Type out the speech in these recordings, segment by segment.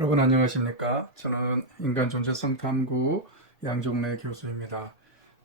여러분 안녕하십니까? 저는 인간 존재성 탐구 양종래 교수입니다.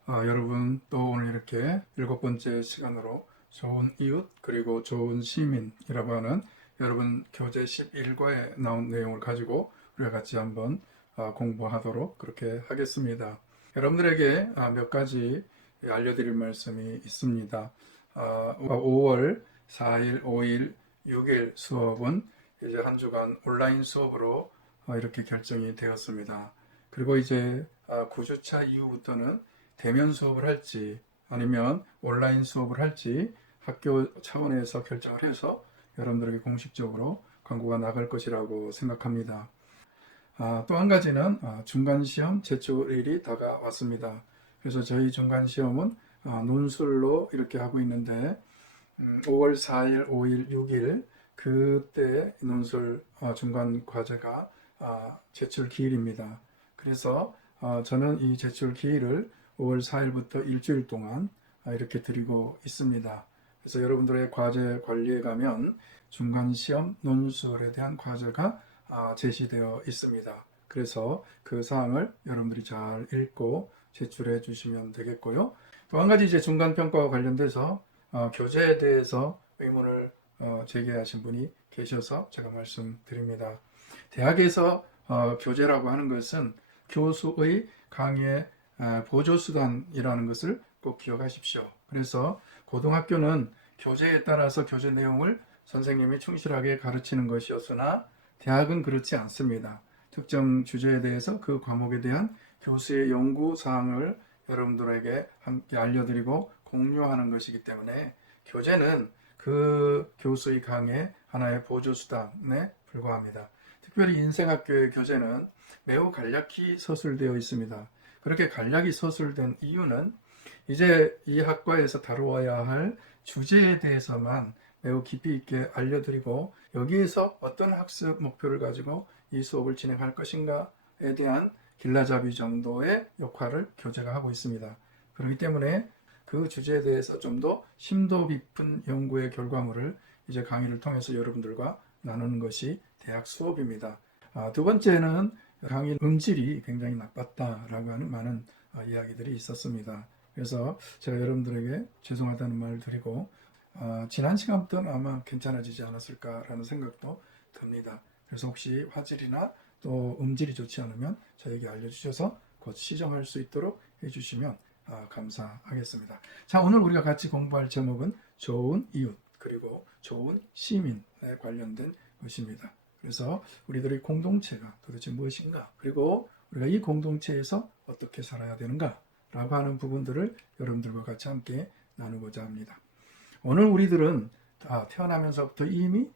여러분 또 오늘 이렇게 7번째 시간으로 좋은 이웃 그리고 좋은 시민이라고 하는 여러분 교재 11과에 나온 내용을 가지고 우리가 같이 한번 공부하도록 그렇게 하겠습니다. 여러분들에게 몇 가지 알려드릴 말씀이 있습니다. 5월 4일, 5일, 6일 수업은 이제 한 주간 온라인 수업으로 이렇게 결정이 되었습니다. 그리고 이제 9주차 이후부터는 대면 수업을 할지 아니면 온라인 수업을 할지 학교 차원에서 결정을 해서 여러분들에게 공식적으로 광고가 나갈 것이라고 생각합니다. 또 한 가지는 중간시험 제출일이 다가왔습니다. 그래서 저희 중간시험은 논술로 이렇게 하고 있는데 5월 4일, 5일, 6일 그때 논술 중간 과제가 제출 기일입니다. 그래서 저는 이 제출 기일을 5월 4일부터 일주일 동안 이렇게 드리고 있습니다. 그래서 여러분들의 과제 관리에 가면 중간시험 논술에 대한 과제가 제시되어 있습니다. 그래서 그 사항을 여러분들이 잘 읽고 제출해 주시면 되겠고요. 또 한 가지 이제 중간평가와 관련돼서 교재에 대해서 의문을 제기하신 분이 계셔서 제가 말씀드립니다. 대학에서 교재라고 하는 것은 교수의 강의 보조수단이라는 것을 꼭 기억하십시오. 그래서 고등학교는 교재에 따라서 교재 내용을 선생님이 충실하게 가르치는 것이었으나 대학은 그렇지 않습니다. 특정 주제에 대해서 그 과목에 대한 교수의 연구사항을 여러분들에게 함께 알려드리고 공유하는 것이기 때문에 교재는 그 교수의 강의 하나의 보조수단에 불과합니다. 특별히 인생학교의 교재는 매우 간략히 서술되어 있습니다. 그렇게 간략히 서술된 이유는 이제 이 학과에서 다루어야 할 주제에 대해서만 매우 깊이 있게 알려드리고 여기에서 어떤 학습 목표를 가지고 이 수업을 진행할 것인가에 대한 길라잡이 정도의 역할을 교재가 하고 있습니다. 그렇기 때문에 그 주제에 대해서 좀 더 심도 깊은 연구의 결과물을 이제 강의를 통해서 여러분들과 나누는 것이 대학 수업입니다. 두 번째는 강의 음질이 굉장히 나빴다라고 하는 많은 이야기들이 있었습니다. 그래서 제가 여러분들에게 죄송하다는 말을 드리고 지난 시간부터는 아마 괜찮아지지 않았을까라는 생각도 듭니다. 그래서 혹시 화질이나 또 음질이 좋지 않으면 저에게 알려주셔서 곧 시정할 수 있도록 해주시면 감사하겠습니다. 자, 오늘 우리가 같이 공부할 제목은 좋은 이웃 그리고 좋은 시민에 관련된 것입니다. 그래서 우리들의 공동체가 도대체 무엇인가, 그리고 우리가 이 공동체에서 어떻게 살아야 되는가 라고 하는 부분들을 여러분들과 같이 함께 나누고자 합니다. 오늘 우리들은 태어나면서부터 이미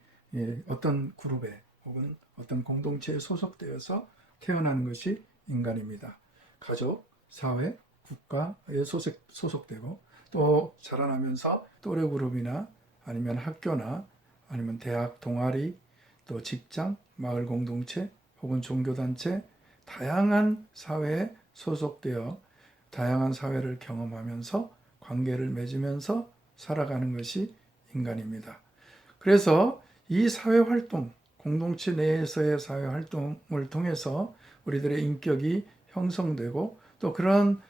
어떤 그룹에 혹은 어떤 공동체에 소속되어서 태어나는 것이 인간입니다. 가족, 사회, 국가에 소속되고 또 자라나면서 또래 그룹이나 아니면 학교나 아니면 대학 동아리, 또 직장, 마을 공동체 혹은 종교단체, 다양한 사회에 소속되어 다양한 사회를 경험하면서 관계를 맺으면서 살아가는 것이 인간입니다. 그래서 이 사회활동, 공동체 내에서의 사회활동을 통해서 우리들의 인격이 형성되고 또 그런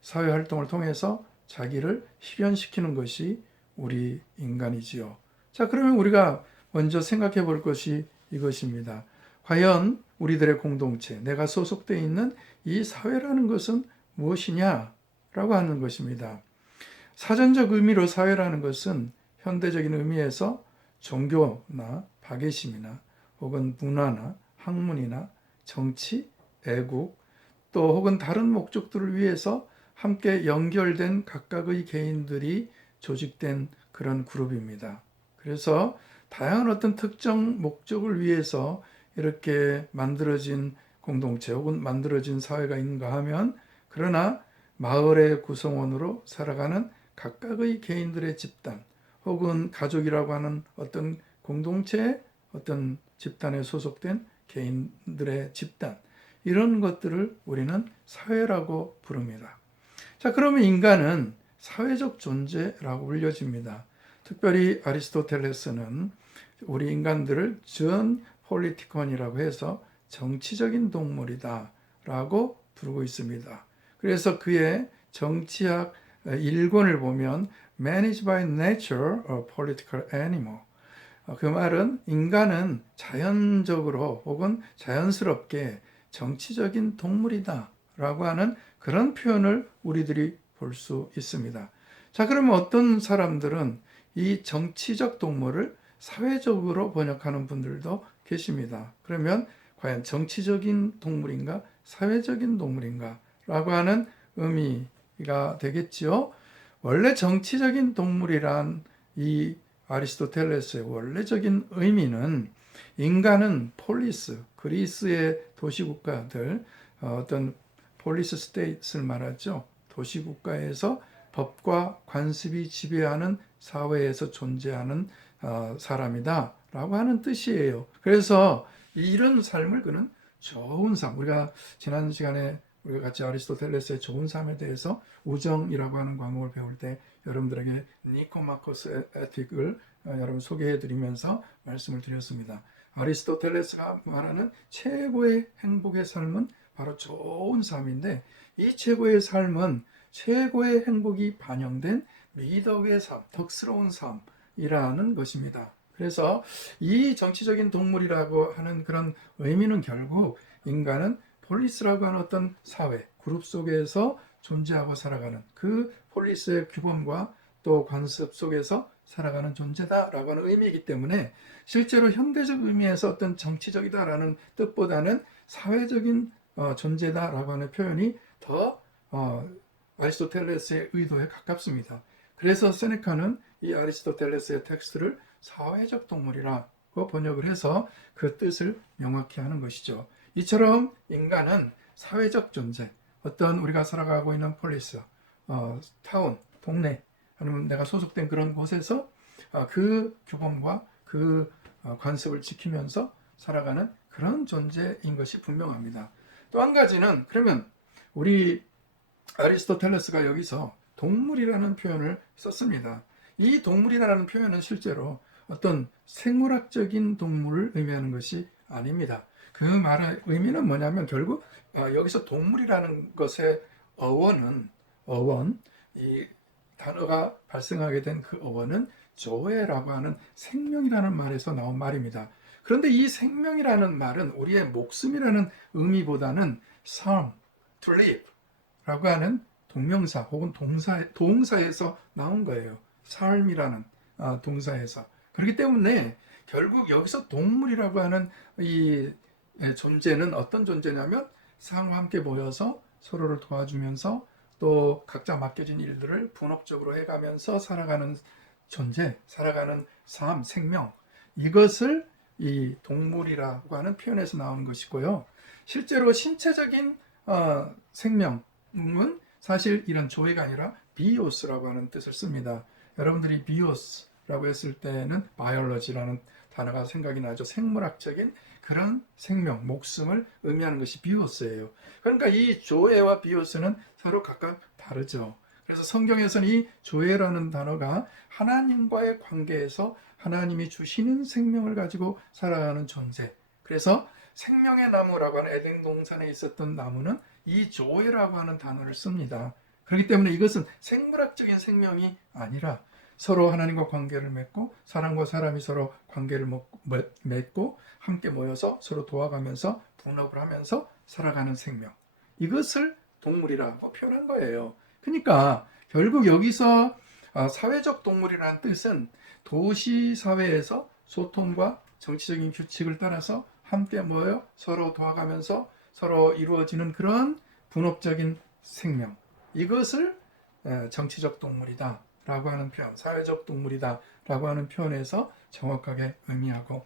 사회활동을 통해서 자기를 실현시키는 것이 우리 인간이지요. 자, 그러면 우리가 먼저 생각해 볼 것이 이것입니다. 과연 우리들의 공동체, 내가 소속되어 있는 이 사회라는 것은 무엇이냐라고 하는 것입니다. 사전적 의미로 사회라는 것은 현대적인 의미에서 종교나 박애심이나 혹은 문화나 학문이나 정치, 애국, 또 혹은 다른 목적들을 위해서 함께 연결된 각각의 개인들이 조직된 그런 그룹입니다. 그래서 다양한 어떤 특정 목적을 위해서 이렇게 만들어진 공동체 혹은 만들어진 사회가 있는가 하면, 그러나 마을의 구성원으로 살아가는 각각의 개인들의 집단 혹은 가족이라고 하는 어떤 공동체의 어떤 집단에 소속된 개인들의 집단, 이런 것들을 우리는 사회라고 부릅니다. 자, 그러면 인간은 사회적 존재라고 불려집니다. 특별히 아리스토텔레스는 우리 인간들을 전 폴리티콘이라고 해서 정치적인 동물이다 라고 부르고 있습니다. 그래서 그의 정치학 일권을 보면 Managed by nature, a political animal. 그 말은 인간은 자연적으로 혹은 자연스럽게 정치적인 동물이다 라고 하는 그런 표현을 우리들이 볼 수 있습니다. 자, 그러면 어떤 사람들은 이 정치적 동물을 사회적으로 번역하는 분들도 계십니다. 그러면 과연 정치적인 동물인가 사회적인 동물인가 라고 하는 의미가 되겠지요. 원래 정치적인 동물이란 이 아리스토텔레스의 원래적인 의미는 인간은 폴리스, 그리스의 도시국가들, 어떤 폴리스 스테이트를 말하죠. 도시국가에서 법과 관습이 지배하는 사회에서 존재하는 사람이다 라고 하는 뜻이에요. 그래서 이런 삶을 그는 좋은 삶, 우리가 지난 시간에 우리가 같이 아리스토텔레스의 좋은 삶에 대해서 우정이라고 하는 과목을 배울 때 여러분들에게 니코마코스 에틱을 여러분 소개해 드리면서 말씀을 드렸습니다. 아리스토텔레스가 말하는 최고의 행복의 삶은 바로 좋은 삶인데 이 최고의 삶은 최고의 행복이 반영된 미덕의 삶, 덕스러운 삶이라는 것입니다. 그래서 이 정치적인 동물이라고 하는 그런 의미는 결국 인간은 폴리스라고 하는 어떤 사회, 그룹 속에서 존재하고 살아가는 그 폴리스의 규범과 또 관습 속에서 살아가는 존재다라고 하는 의미이기 때문에 실제로 현대적 의미에서 어떤 정치적이다라는 뜻보다는 사회적인 존재다라고 하는 표현이 더 아리스토텔레스의 의도에 가깝습니다. 그래서 세네카는 이 아리스토텔레스의 텍스트를 사회적 동물이라고 번역을 해서 그 뜻을 명확히 하는 것이죠. 이처럼 인간은 사회적 존재, 어떤 우리가 살아가고 있는 폴리스, 타운, 동네, 아니면 내가 소속된 그런 곳에서 그 규범과 그 관습을 지키면서 살아가는 그런 존재인 것이 분명합니다. 또 한 가지는 그러면 우리 아리스토텔레스가 여기서 동물이라는 표현을 썼습니다. 이 동물이라는 표현은 실제로 어떤 생물학적인 동물을 의미하는 것이 아닙니다. 그 말의 의미는 뭐냐면 결국 여기서 동물이라는 것의 어원, 이 단어가 발생하게 된 그 어원은 조에라고 하는 생명이라는 말에서 나온 말입니다. 그런데 이 생명이라는 말은 우리의 목숨이라는 의미보다는 삶, to live 라고 하는 동명사 혹은 동사에서 나온 거예요. 삶이라는 동사에서. 그렇기 때문에 결국 여기서 동물이라고 하는 이 존재는 어떤 존재냐면 상과 함께 모여서 서로를 도와주면서 또 각자 맡겨진 일들을 분업적으로 해가면서 살아가는 존재, 살아가는 삶, 생명, 이것을 이 동물이라고 하는 표현에서 나오는 것이고요. 실제로 신체적인 생명은 사실 이런 조회가 아니라 비오스라고 하는 뜻을 씁니다. 여러분들이 비오스라고 했을 때는 바이올로지라는 단어가 생각이 나죠. 생물학적인 그런 생명, 목숨을 의미하는 것이 비오스예요. 그러니까 이 조에와 비오스는 서로 각각 다르죠. 그래서 성경에서는 이 조에라는 단어가 하나님과의 관계에서 하나님이 주시는 생명을 가지고 살아가는 존재. 그래서 생명의 나무라고 하는 에덴 동산에 있었던 나무는 이 조에라고 하는 단어를 씁니다. 그렇기 때문에 이것은 생물학적인 생명이 아니라 서로 하나님과 관계를 맺고 사람과 사람이 서로 관계를 맺고 함께 모여서 서로 도와가면서 분업을 하면서 살아가는 생명. 이것을 동물이라고 표현한 거예요. 그러니까 결국 여기서 사회적 동물이라는 뜻은 도시 사회에서 소통과 정치적인 규칙을 따라서 함께 모여 서로 도와가면서 서로 이루어지는 그런 분업적인 생명. 이것을 정치적 동물이다 라고 하는 표현, 사회적 동물이다 라고 하는 표현에서 정확하게 의미하고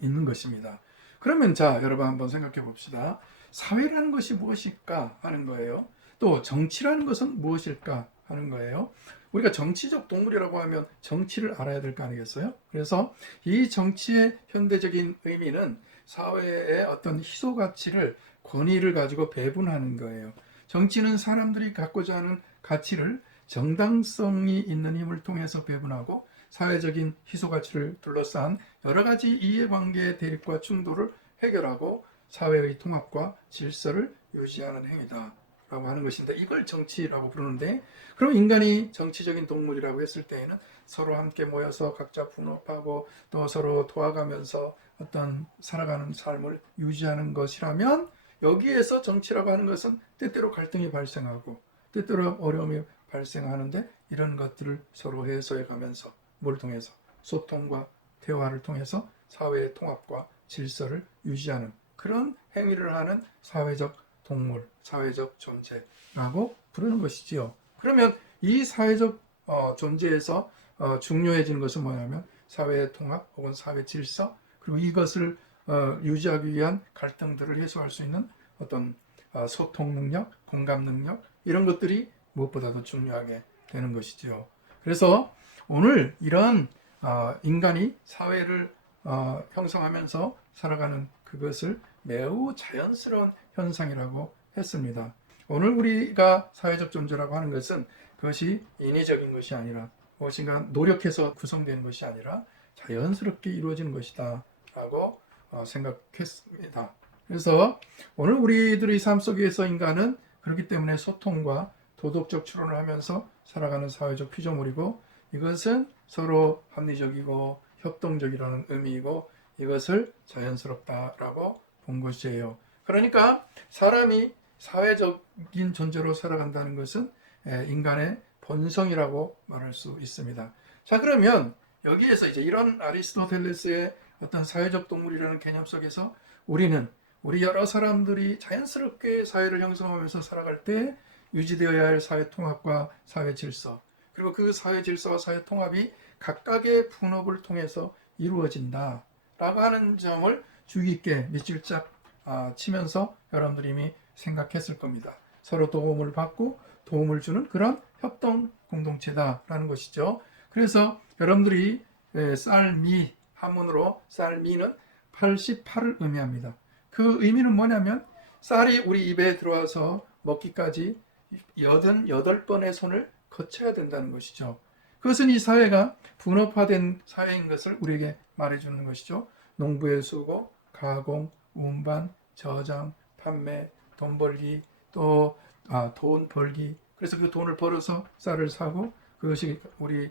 있는 것입니다. 그러면 자, 여러분 한번 생각해 봅시다. 사회라는 것이 무엇일까 하는 거예요. 또 정치라는 것은 무엇일까 하는 거예요. 우리가 정치적 동물이라고 하면 정치를 알아야 될 거 아니겠어요? 그래서 이 정치의 현대적인 의미는 사회의 어떤 희소 가치를, 권위를 가지고 배분하는 거예요. 정치는 사람들이 갖고자 하는 가치를 정당성이 있는 힘을 통해서 배분하고 사회적인 희소가치를 둘러싼 여러 가지 이해관계 대립과 충돌을 해결하고 사회의 통합과 질서를 유지하는 행위다 라고 하는 것인데, 이걸 정치라고 부르는데, 그럼 인간이 정치적인 동물이라고 했을 때에는 서로 함께 모여서 각자 분업하고 또 서로 도와가면서 어떤 살아가는 삶을 유지하는 것이라면, 여기에서 정치라고 하는 것은 때때로 갈등이 발생하고 때때로 어려움이 발생하는데, 이런 것들을 서로 해소해 가면서 뭘 통해서? 소통과 대화를 통해서 사회의 통합과 질서를 유지하는 그런 행위를 하는 사회적 동물, 사회적 존재라고 부르는 것이지요. 그러면 이 사회적 존재에서 중요해지는 것은 뭐냐면 사회의 통합 혹은 사회 질서, 그리고 이것을 유지하기 위한 갈등들을 해소할 수 있는 어떤 소통 능력, 공감 능력, 이런 것들이 무엇보다도 중요하게 되는 것이지요. 그래서 오늘 이런 인간이 사회를 형성하면서 살아가는 그것을 매우 자연스러운 현상이라고 했습니다. 오늘 우리가 사회적 존재라고 하는 것은 그것이 인위적인 것이 아니라 무엇인가 노력해서 구성되는 것이 아니라 자연스럽게 이루어지는 것이다 라고 생각했습니다. 그래서 오늘 우리들의 삶 속에서 인간은 그렇기 때문에 소통과 도덕적 추론을 하면서 살아가는 사회적 피조물이고, 이것은 서로 합리적이고 협동적이라는 의미이고, 이것을 자연스럽다라고 본 것이에요. 그러니까 사람이 사회적인 존재로 살아간다는 것은 인간의 본성이라고 말할 수 있습니다. 자, 그러면 여기에서 이제 이런 아리스토텔레스의 어떤 사회적 동물이라는 개념 속에서 우리 여러 사람들이 자연스럽게 사회를 형성하면서 살아갈 때 유지되어야 할 사회 통합과 사회 질서, 그리고 그 사회 질서와 사회 통합이 각각의 분업을 통해서 이루어진다 라고 하는 점을 주의 깊게 밑줄짝 치면서 여러분들이 이미 생각했을 겁니다. 서로 도움을 받고 도움을 주는 그런 협동 공동체다라는 것이죠. 그래서 여러분들이 쌀미, 한문으로 쌀미는 88을 의미합니다. 그 의미는 뭐냐면 쌀이 우리 입에 들어와서 먹기까지 88번의 손을 거쳐야 된다는 것이죠. 그것은 이 사회가 분업화된 사회인 것을 우리에게 말해주는 것이죠. 농부의 수고, 가공, 운반, 저장, 판매, 돈 벌기, 또 돈 벌기. 그래서 그 돈을 벌어서 쌀을 사고 그것이 우리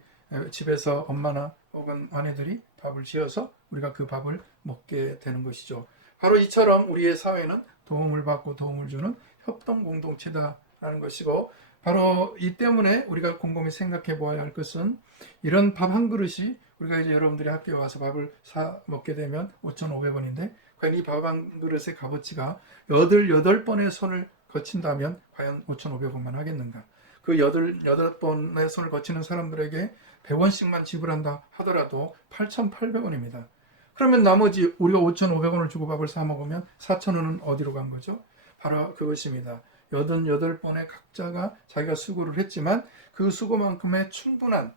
집에서 엄마나 혹은 아내들이 밥을 지어서 우리가 그 밥을 먹게 되는 것이죠. 바로 이처럼 우리의 사회는 도움을 받고 도움을 주는 협동 공동체다라는 것이고, 바로 이 때문에 우리가 곰곰이 생각해 보아야 할 것은, 이런 밥 한 그릇이 우리가 이제 여러분들이 학교에 와서 밥을 사 먹게 되면 5,500원인데 과연 이 밥 한 그릇의 값어치가 88번의 손을 거친다면 과연 5,500원만 하겠는가? 그 88번의 손을 거치는 사람들에게 100원씩만 지불한다 하더라도 8,800원입니다. 그러면 나머지 우리가 5,500원을 주고 밥을 사 먹으면 4,000원은 어디로 간 거죠? 바로 그것입니다. 88번의 각자가 자기가 수고를 했지만 그 수고만큼의 충분한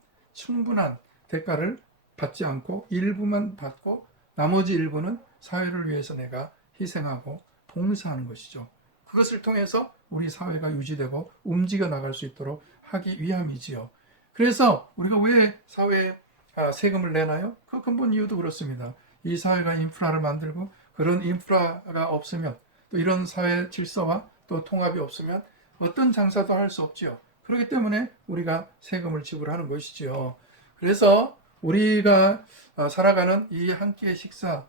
대가를 받지 않고 일부만 받고 나머지 일부는 사회를 위해서 내가 희생하고 봉사하는 것이죠. 그것을 통해서 우리 사회가 유지되고 움직여 나갈 수 있도록 하기 위함이지요. 그래서 우리가 왜 사회에 세금을 내나요? 그 근본 이유도 그렇습니다. 이 사회가 인프라를 만들고 그런 인프라가 없으면, 또 이런 사회 질서와 또 통합이 없으면 어떤 장사도 할 수 없지요. 그렇기 때문에 우리가 세금을 지불하는 것이지요. 그래서 우리가 살아가는 이 한 끼의 식사,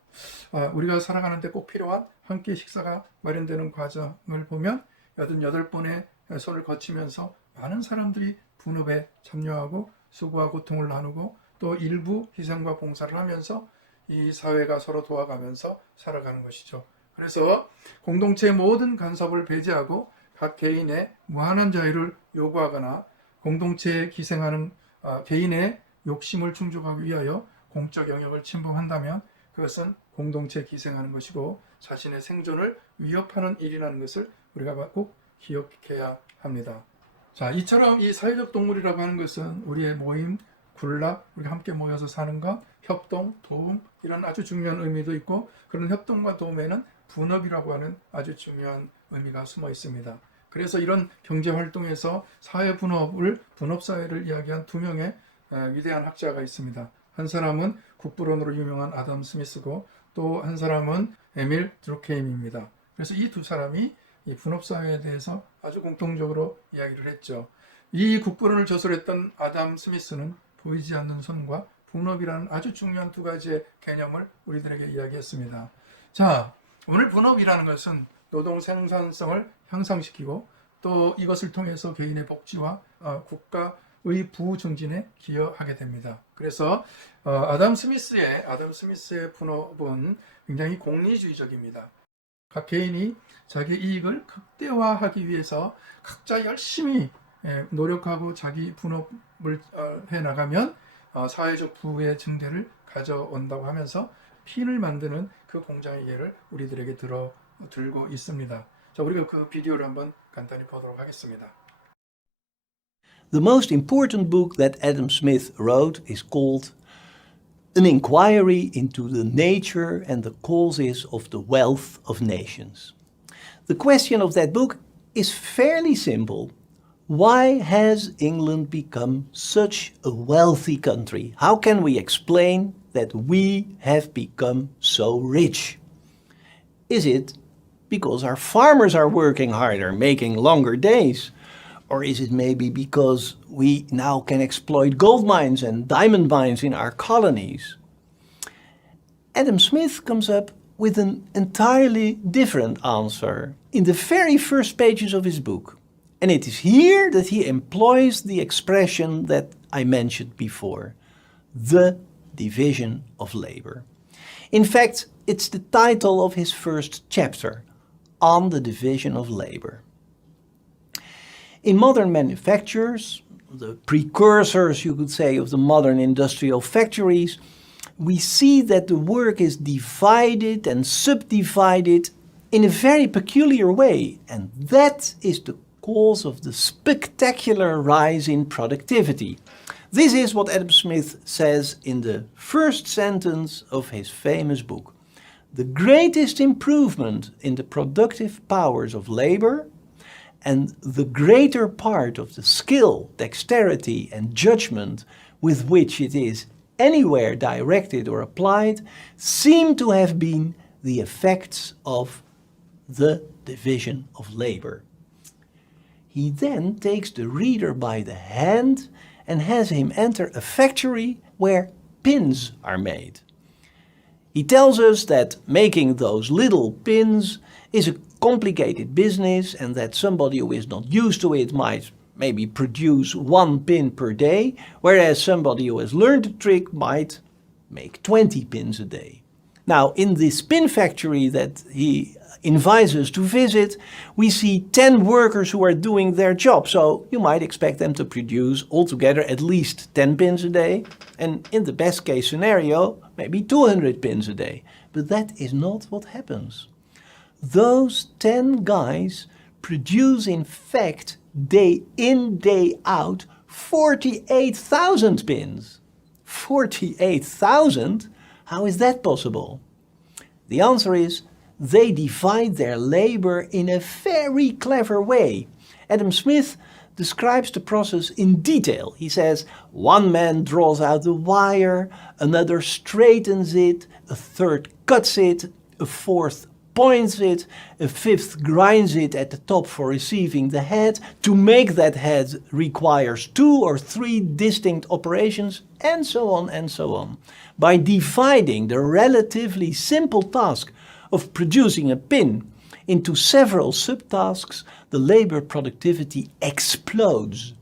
우리가 살아가는데 꼭 필요한 한 끼의 식사가 마련되는 과정을 보면 88번의 손을 거치면서 많은 사람들이 분업에 참여하고 수고와 고통을 나누고 또 일부 희생과 봉사를 하면서 이 사회가 서로 도와가면서 살아가는 것이죠. 그래서 공동체의 모든 간섭을 배제하고 각 개인의 무한한 자유를 요구하거나 공동체에 기생하는 개인의 욕심을 충족하기 위하여 공적 영역을 침범한다면 그것은 공동체에 기생하는 것이고 자신의 생존을 위협하는 일이라는 것을 우리가 꼭 기억해야 합니다. 자, 이처럼 이 사회적 동물이라고 하는 것은 우리의 모임, 군락, 우리가 함께 모여서 사는 것, 협동, 도움, 이런 아주 중요한 의미도 있고, 그런 협동과 도움에는 분업이라고 하는 아주 중요한 의미가 숨어 있습니다. 그래서 이런 경제활동에서 사회 분업사회를 이야기한 두 명의 위대한 학자가 있습니다. 한 사람은 국부론으로 유명한 아담 스미스고 또 한 사람은 에밀 드루케임입니다. 그래서 이 두 사람이 이 분업사회에 대해서 아주 공통적으로 이야기를 했죠. 이 국부론을 저술했던 아담 스미스는 보이지 않는 선과 분업이라는 아주 중요한 두 가지의 개념을 우리들에게 이야기했습니다. 자, 오늘 분업이라는 것은 노동 생산성을 향상시키고 또 이것을 통해서 개인의 복지와 국가의 부증진에 기여하게 됩니다. 그래서 아담 스미스의 분업은 굉장히 공리주의적입니다. 각 개인이 자기 이익을 극대화하기 위해서 각자 열심히 노력하고 자기 분업을 해나가면 사회적 부의 증대를 가져온다고 하면서 핀을 만드는 그 공장의 예를 우리들에게 들고 있습니다. 자, 우리가 그 비디오를 한번 간단히 보도록 하겠습니다. The most important book that Adam Smith wrote is called An Inquiry into the Nature and the Causes of the Wealth of Nations. The question of that book is fairly simple. Why has England become such a wealthy country? How can we explain that we have become so rich? Is it because our farmers are working harder, making longer days? Or is it maybe because we now can exploit gold mines and diamond mines in our colonies? Adam Smith comes up with an entirely different answer in the very first pages of his book. And it is here that he employs the expression that I mentioned before, the division of labor. In fact, it's the title of his first chapter, On the Division of Labor. In modern manufactures, the precursors, you could say, of the modern industrial factories, we see that the work is divided and subdivided in a very peculiar way, and that is the cause of the spectacular rise in productivity. This is what Adam Smith says in the first sentence of his famous book. The greatest improvement in the productive powers of labor and the greater part of the skill, dexterity and judgment with which it is anywhere directed or applied seem to have been the effects of the division of labor. He then takes the reader by the hand and has him enter a factory where pins are made. He tells us that making those little pins is a complicated business and that somebody who is not used to it might maybe produce 1 pin per day, whereas somebody who has learned the trick might make 20 pins a day. Now, in this pin factory that he invites us to visit, we see 10 workers who are doing their job, so you might expect them to produce altogether at least 10 pins a day, and in the best case scenario, maybe 200 pins a day. But that is not what happens. Those 10 guys produce, in fact, day in, day out, 48,000 pins. 48,000? How is that possible? The answer is they divide their labor in a very clever way. Adam Smith describes the process in detail. He says, one man draws out the wire, another straightens it, a third cuts it, a fourth points it, a fifth grinds it at the top for receiving the head. To make that head requires 2 or 3 distinct operations, and so on and so on. By dividing the relatively simple task of producing a pin into several subtasks, the labor productivity explodes.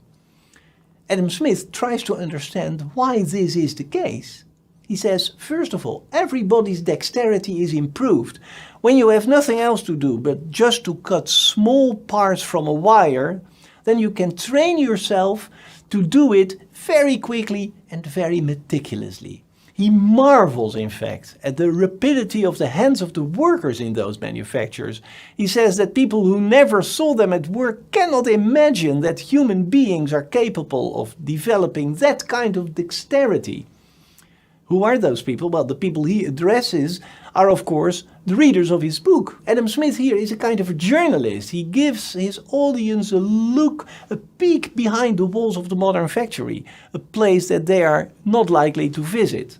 Adam Smith tries to understand why this is the case. He says, first of all, everybody's dexterity is improved. When you have nothing else to do but just to cut small parts from a wire, then you can train yourself to do it very quickly and very meticulously. He marvels, in fact, at the rapidity of the hands of the workers in those manufactures. He says that people who never saw them at work cannot imagine that human beings are capable of developing that kind of dexterity. Who are those people? Well, the people he addresses are, of course, the readers of his book. Adam Smith here is a kind of a journalist. He gives his audience a look, a peek behind the walls of the modern factory, a place that they are not likely to visit.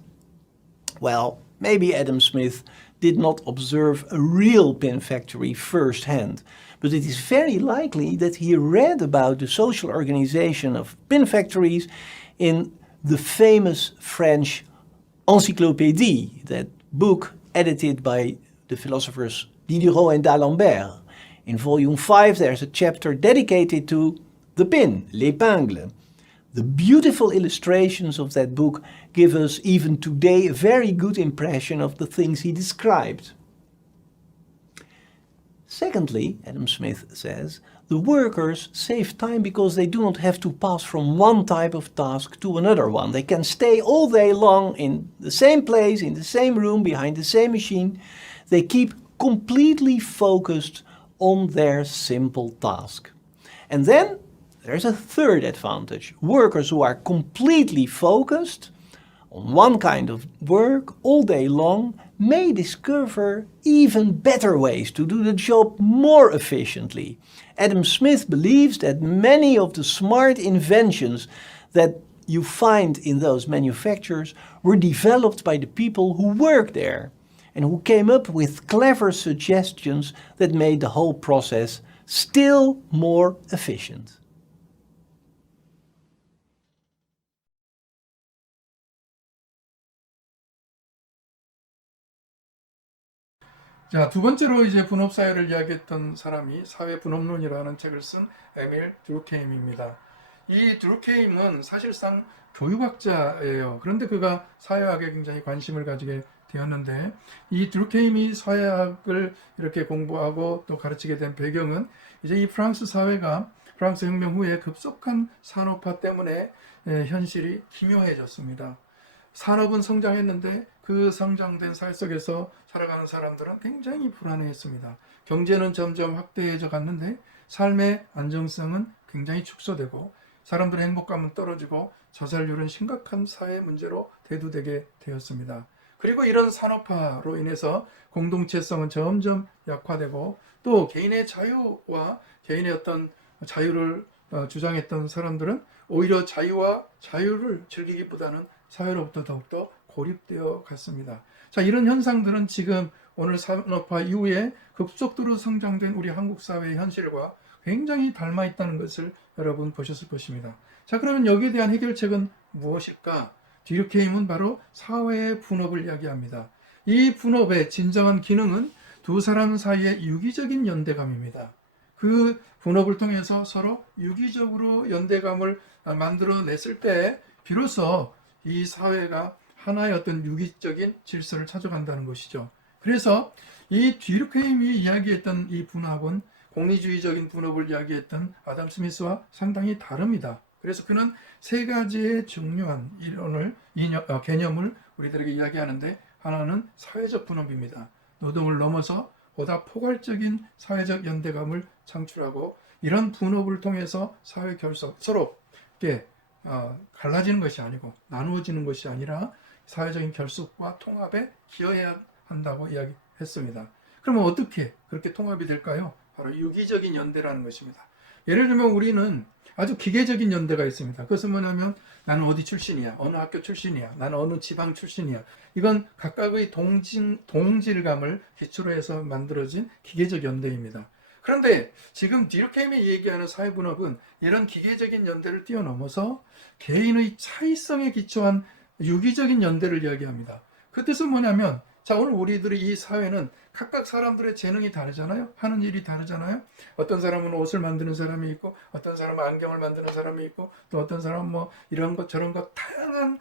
Well, maybe Adam Smith did not observe a real pin factory firsthand, but it is very likely that he read about the social organization of pin factories in the famous French Encyclopédie, that book edited by the philosophers Diderot and D'Alembert. In volume 5 there's a chapter dedicated to the pin, l'épingle. The beautiful illustrations of that book give us even today a very good impression of the things he described. Secondly, Adam Smith says, the workers save time because they do not have to pass from one type of task to another one. They can stay all day long in the same place, in the same room, behind the same machine. They keep completely focused on their simple task. And then there's a third advantage. Workers who are completely focused on one kind of work all day long may discover even better ways to do the job more efficiently. Adam Smith believes that many of the smart inventions that you find in those manufacturers were developed by the people who work there and who came up with clever suggestions that made the whole process still more efficient. 자, 두 번째로 이제 분업사회를 이야기했던 사람이 사회 분업론이라는 책을 쓴 에밀 두르케임입니다. 이 두르케임은 사실상 교육학자예요. 그런데 그가 사회학에 굉장히 관심을 가지게 되었는데, 이 두르케임이 사회학을 이렇게 공부하고 또 가르치게 된 배경은 이제 이 프랑스 사회가 프랑스 혁명 후에 급속한 산업화 때문에 현실이 기묘해졌습니다. 산업은 성장했는데 그 성장된 사회 속에서 살아가는 사람들은 굉장히 불안해했습니다. 경제는 점점 확대해져 갔는데 삶의 안정성은 굉장히 축소되고 사람들의 행복감은 떨어지고 저살률은 심각한 사회 문제로 대두되게 되었습니다. 그리고 이런 산업화로 인해서 공동체성은 점점 약화되고 또 개인의 자유와 개인의 어떤 자유를 주장했던 사람들은 오히려 자유와 자유를 즐기기보다는 사회로부터 더욱더 고립되어 갔습니다. 자, 이런 현상들은 지금 오늘 산업화 이후에 급속도로 성장된 우리 한국 사회의 현실과 굉장히 닮아 있다는 것을 여러분 보셨을 것입니다. 자, 그러면 여기에 대한 해결책은 무엇일까? 듀르케임은 바로 사회의 분업을 이야기합니다. 이 분업의 진정한 기능은 두 사람 사이의 유기적인 연대감입니다. 그 분업을 통해서 서로 유기적으로 연대감을 만들어냈을 때 비로소 이 사회가 하나의 어떤 유기적인 질서를 찾아간다는 것이죠. 그래서 이 듀르케임이 이야기했던 이 분업은 공리주의적인 분업을 이야기했던 아담 스미스와 상당히 다릅니다. 그래서 그는 세 가지의 중요한 개념을 우리들에게 이야기하는데, 하나는 사회적 분업입니다. 노동을 넘어서 보다 포괄적인 사회적 연대감을 창출하고 이런 분업을 통해서 사회 결속, 서로 갈라지는 것이 아니고 나누어지는 것이 아니라 사회적인 결속과 통합에 기여해야 한다고 이야기했습니다. 그러면 어떻게 그렇게 통합이 될까요? 바로 유기적인 연대라는 것입니다. 예를 들면 우리는 아주 기계적인 연대가 있습니다. 그것은 뭐냐면 나는 어디 출신이야, 어느 학교 출신이야, 나는 어느 지방 출신이야. 이건 각각의 동질감을 기초로 해서 만들어진 기계적 연대입니다. 그런데 지금 듀르케임이 얘기하는 사회분업은 이런 기계적인 연대를 뛰어넘어서 개인의 차이성에 기초한 유기적인 연대를 이야기합니다. 그 뜻은 뭐냐면, 자, 오늘 우리들의 이 사회는 각각 사람들의 재능이 다르잖아요. 하는 일이 다르잖아요. 어떤 사람은 옷을 만드는 사람이 있고, 어떤 사람은 안경을 만드는 사람이 있고, 또 어떤 사람은 뭐 이런 것 저런 것 다양한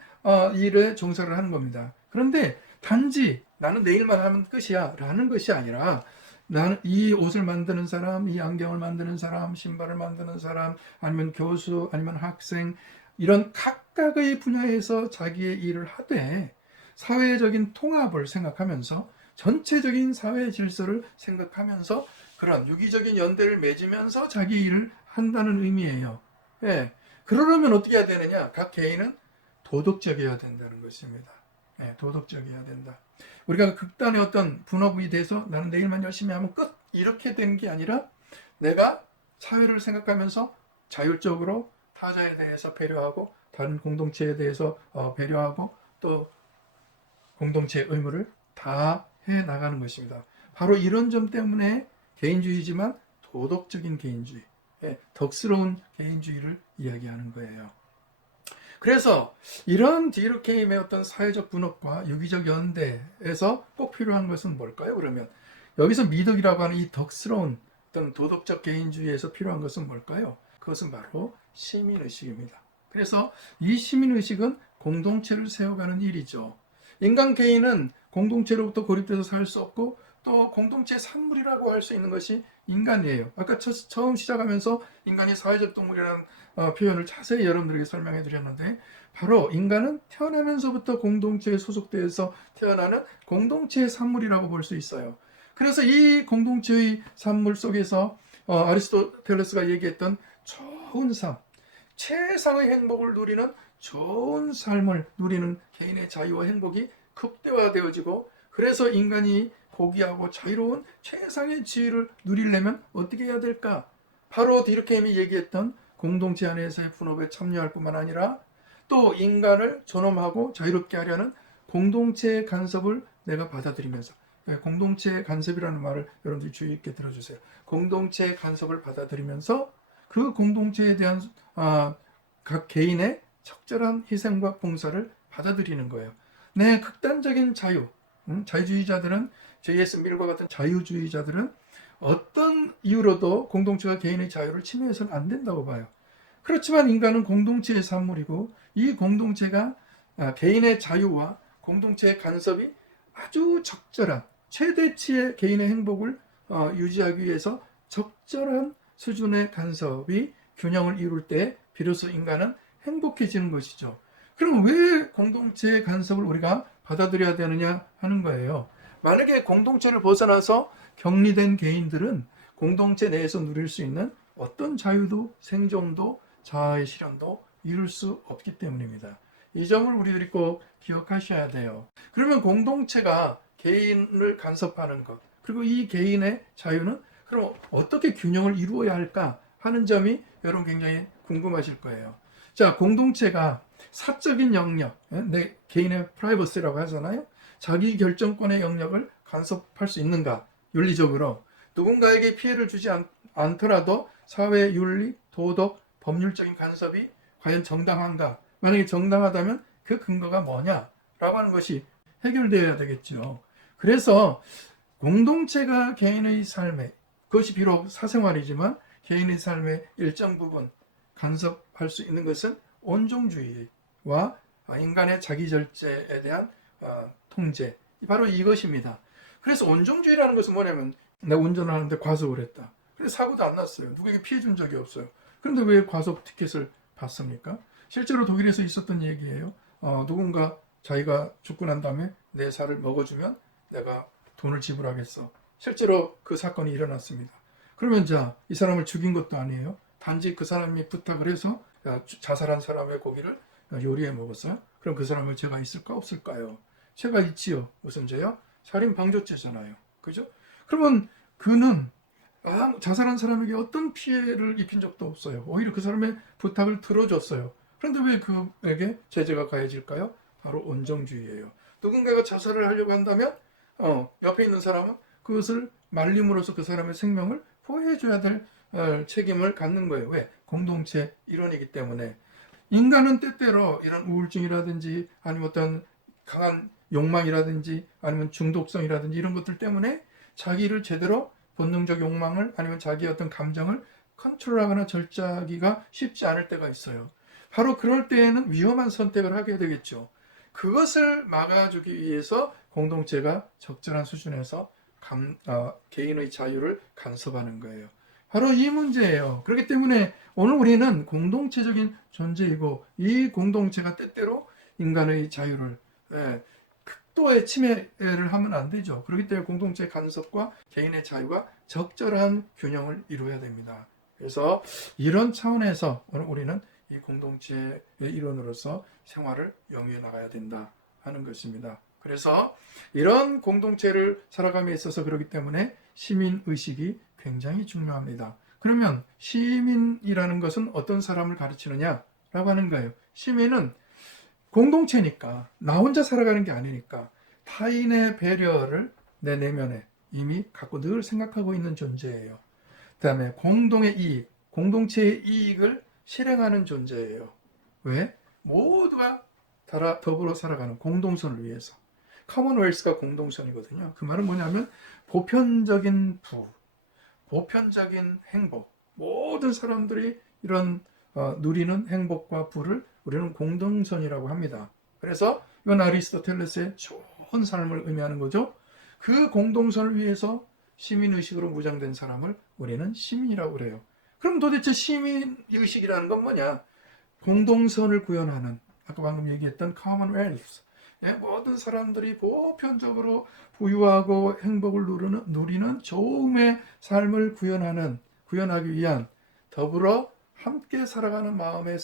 일에 종사를 하는 겁니다. 그런데 단지 나는 내 일만 하면 끝이야 라는 것이 아니라, 나는 이 옷을 만드는 사람, 이 안경을 만드는 사람, 신발을 만드는 사람, 아니면 교수, 아니면 학생, 이런 각각의 분야에서 자기의 일을 하되 사회적인 통합을 생각하면서 전체적인 사회 질서를 생각하면서 그런 유기적인 연대를 맺으면서 자기 일을 한다는 의미예요. 예. 그러려면 어떻게 해야 되느냐? 각 개인은 도덕적이어야 된다는 것입니다. 예, 도덕적이어야 된다. 우리가 극단의 어떤 분업이 돼서 나는 내일만 열심히 하면 끝 이렇게 되는 게 아니라 내가 사회를 생각하면서 자율적으로 타자에 대해서 배려하고 다른 공동체에 대해서 배려하고 또 공동체의 의무를 다 해 나가는 것입니다. 바로 이런 점 때문에 개인주의지만 도덕적인 개인주의, 덕스러운 개인주의를 이야기하는 거예요. 그래서 이런 디르케임의 어떤 사회적 분업과 유기적 연대에서 꼭 필요한 것은 뭘까요? 그러면 여기서 미덕이라고 하는 이 덕스러운 어떤 도덕적 개인주의에서 필요한 것은 뭘까요? 그것은 바로 시민의식입니다. 그래서 이 시민의식은 공동체를 세워가는 일이죠. 인간 개인은 공동체로부터 고립돼서 살 수 없고 또 공동체의 산물이라고 할 수 있는 것이 인간이에요. 아까 처음 시작하면서 인간이 사회적 동물이라는 표현을 자세히 여러분들에게 설명해 드렸는데 바로 인간은 태어나면서부터 공동체에 소속되어서 태어나는 공동체의 산물이라고 볼 수 있어요. 그래서 이 공동체의 산물 속에서 아리스토텔레스가 얘기했던 좋은 삶, 최상의 행복을 누리는 좋은 삶을 누리는 개인의 자유와 행복이 극대화되어지고 그래서 인간이 고귀하고 자유로운 최상의 지위를 누리려면 어떻게 해야 될까? 바로 디르케임이 얘기했던 공동체 안에서의 분업에 참여할 뿐만 아니라 또 인간을 존엄하고 자유롭게 하려는 공동체의 간섭을 내가 받아들이면서 공동체의 간섭이라는 말을 여러분들이 주의 있게 들어주세요. 공동체의 간섭을 받아들이면서 그 공동체에 대한 각 개인의 적절한 희생과 봉사를 받아들이는 거예요. 내 극단적인 자유, 자유주의자들은 J.S. 밀과 같은 자유주의자들은 어떤 이유로도 공동체가 개인의 자유를 침해해서는 안 된다고 봐요. 그렇지만 인간은 공동체의 산물이고 이 공동체가 개인의 자유와 공동체의 간섭이 아주 적절한 최대치의 개인의 행복을 유지하기 위해서 적절한 수준의 간섭이 균형을 이룰 때 비로소 인간은 행복해지는 것이죠. 그럼 왜 공동체의 간섭을 우리가 받아들여야 되느냐 하는 거예요. 만약에 공동체를 벗어나서 격리된 개인들은 공동체 내에서 누릴 수 있는 어떤 자유도 생존도 자아의 실현도 이룰 수 없기 때문입니다. 이 점을 우리들이 꼭 기억하셔야 돼요. 그러면 공동체가 개인을 간섭하는 것 그리고 이 개인의 자유는 그럼 어떻게 균형을 이루어야 할까 하는 점이 여러분 굉장히 궁금하실 거예요. 자, 공동체가 사적인 영역, 내 개인의 프라이버시라고 하잖아요. 자기 결정권의 영역을 간섭할 수 있는가? 윤리적으로 누군가에게 피해를 주지 않더라도 사회 윤리, 도덕, 법률적인 간섭이 과연 정당한가? 만약에 정당하다면 그 근거가 뭐냐라고 하는 것이 해결되어야 되겠죠. 그래서 공동체가 개인의 삶에 그것이 비록 사생활이지만 개인의 삶의 일정 부분 간섭할 수 있는 것은 온종주의와 인간의 자기절제에 대한 통제 바로 이것입니다. 그래서 온종주의라는 것은 뭐냐면 내가 운전을 하는데 과속을 했다. 그래서 사고도 안 났어요. 누구에게 피해 준 적이 없어요. 그런데 왜 과속 티켓을 받습니까? 실제로 독일에서 있었던 얘기예요. 누군가 자기가 죽고 난 다음에 내 살을 먹어주면 내가 돈을 지불하겠어. 실제로 그 사건이 일어났습니다. 그러면 이 사람을 죽인 것도 아니에요. 단지 그 사람이 부탁을 해서 자살한 사람의 고기를 요리해 먹었어요. 그럼 그 사람은 죄가 있을까 없을까요? 죄가 있지요. 무슨 죄요? 살인 방조죄잖아요. 그죠? 그러면 그는 자살한 사람에게 어떤 피해를 입힌 적도 없어요. 오히려 그 사람의 부탁을 들어줬어요. 그런데 왜 그에게 제재가 가해질까요? 바로 온정주의예요. 누군가가 자살을 하려고 한다면 옆에 있는 사람은 그것을 말림으로써 그 사람의 생명을 보호해줘야 될 책임을 갖는 거예요. 왜? 공동체 일원이기 때문에. 인간은 때때로 이런 우울증이라든지 아니면 어떤 강한 욕망이라든지 아니면 중독성이라든지 이런 것들 때문에 자기를 제대로 본능적 욕망을 아니면 자기의 어떤 감정을 컨트롤하거나 절제하기가 쉽지 않을 때가 있어요. 바로 그럴 때에는 위험한 선택을 하게 되겠죠. 그것을 막아주기 위해서 공동체가 적절한 수준에서 개인의 자유를 간섭하는 거예요. 바로 이 문제예요. 그렇기 때문에 오늘 우리는 공동체적인 존재이고 이 공동체가 때때로 인간의 자유를 극도의 침해를 하면 안 되죠. 그렇기 때문에 공동체 간섭과 개인의 자유가 적절한 균형을 이루어야 됩니다. 그래서 이런 차원에서 오늘 우리는 이 공동체의 일원으로서 생활을 영위해 나가야 된다 하는 것입니다. 그래서 이런 공동체를 살아감에 있어서 그렇기 때문에 시민의식이 굉장히 중요합니다. 그러면 시민이라는 것은 어떤 사람을 가르치느냐라고 하는 거예요. 시민은 공동체니까 나 혼자 살아가는 게 아니니까 타인의 배려를 내 내면에 이미 갖고 늘 생각하고 있는 존재예요. 그 다음에 공동의 이익, 공동체의 이익을 실행하는 존재예요. 왜? 모두가 더불어 살아가는 공동선을 위해서. 커먼웰스가 공동선이거든요. 그 말은 뭐냐면 보편적인 보편적인 행복, 모든 사람들이 이런 누리는 행복과 부를 우리는 공동선이라고 합니다. 그래서 이건 아리스토텔레스의 좋은 삶을 의미하는 거죠. 그 공동선을 위해서 시민의식으로 무장된 사람을 우리는 시민이라고 그래요. 그럼 도대체 시민의식이라는 건 뭐냐? 공동선을 구현하는, 아까 방금 얘기했던 commonwealth, 모든 사람들이 보편적으로 부유하고 행복을 누리는 좋음의 삶을 구현하기 위한 더불어 함께 살아가는 마음의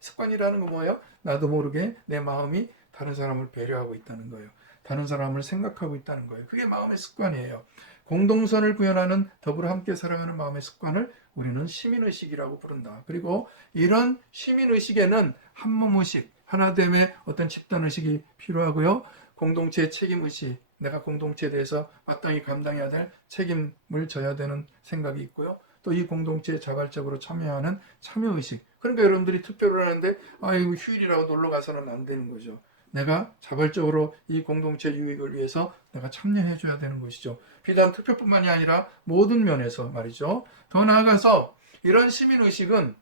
습관이라는 건 뭐예요? 나도 모르게 내 마음이 다른 사람을 배려하고 있다는 거예요. 다른 사람을 생각하고 있다는 거예요. 그게 마음의 습관이에요. 공동선을 구현하는 더불어 함께 살아가는 마음의 습관을 우리는 시민의식이라고 부른다. 그리고 이런 시민의식에는 한몸의식, 하나됨의 어떤 집단의식이 필요하고요. 공동체의 책임의식, 내가 공동체에 대해서 마땅히 감당해야 될 책임을 져야 되는 생각이 있고요. 또 이 공동체에 자발적으로 참여하는 참여의식. 그러니까 여러분들이 투표를 하는데 이거 휴일이라고 놀러 가서는 안 되는 거죠. 내가 자발적으로 이 공동체 유익을 위해서 내가 참여해 줘야 되는 것이죠. 비단 투표뿐만이 아니라 모든 면에서 말이죠. 더 나아가서 이런 시민의식은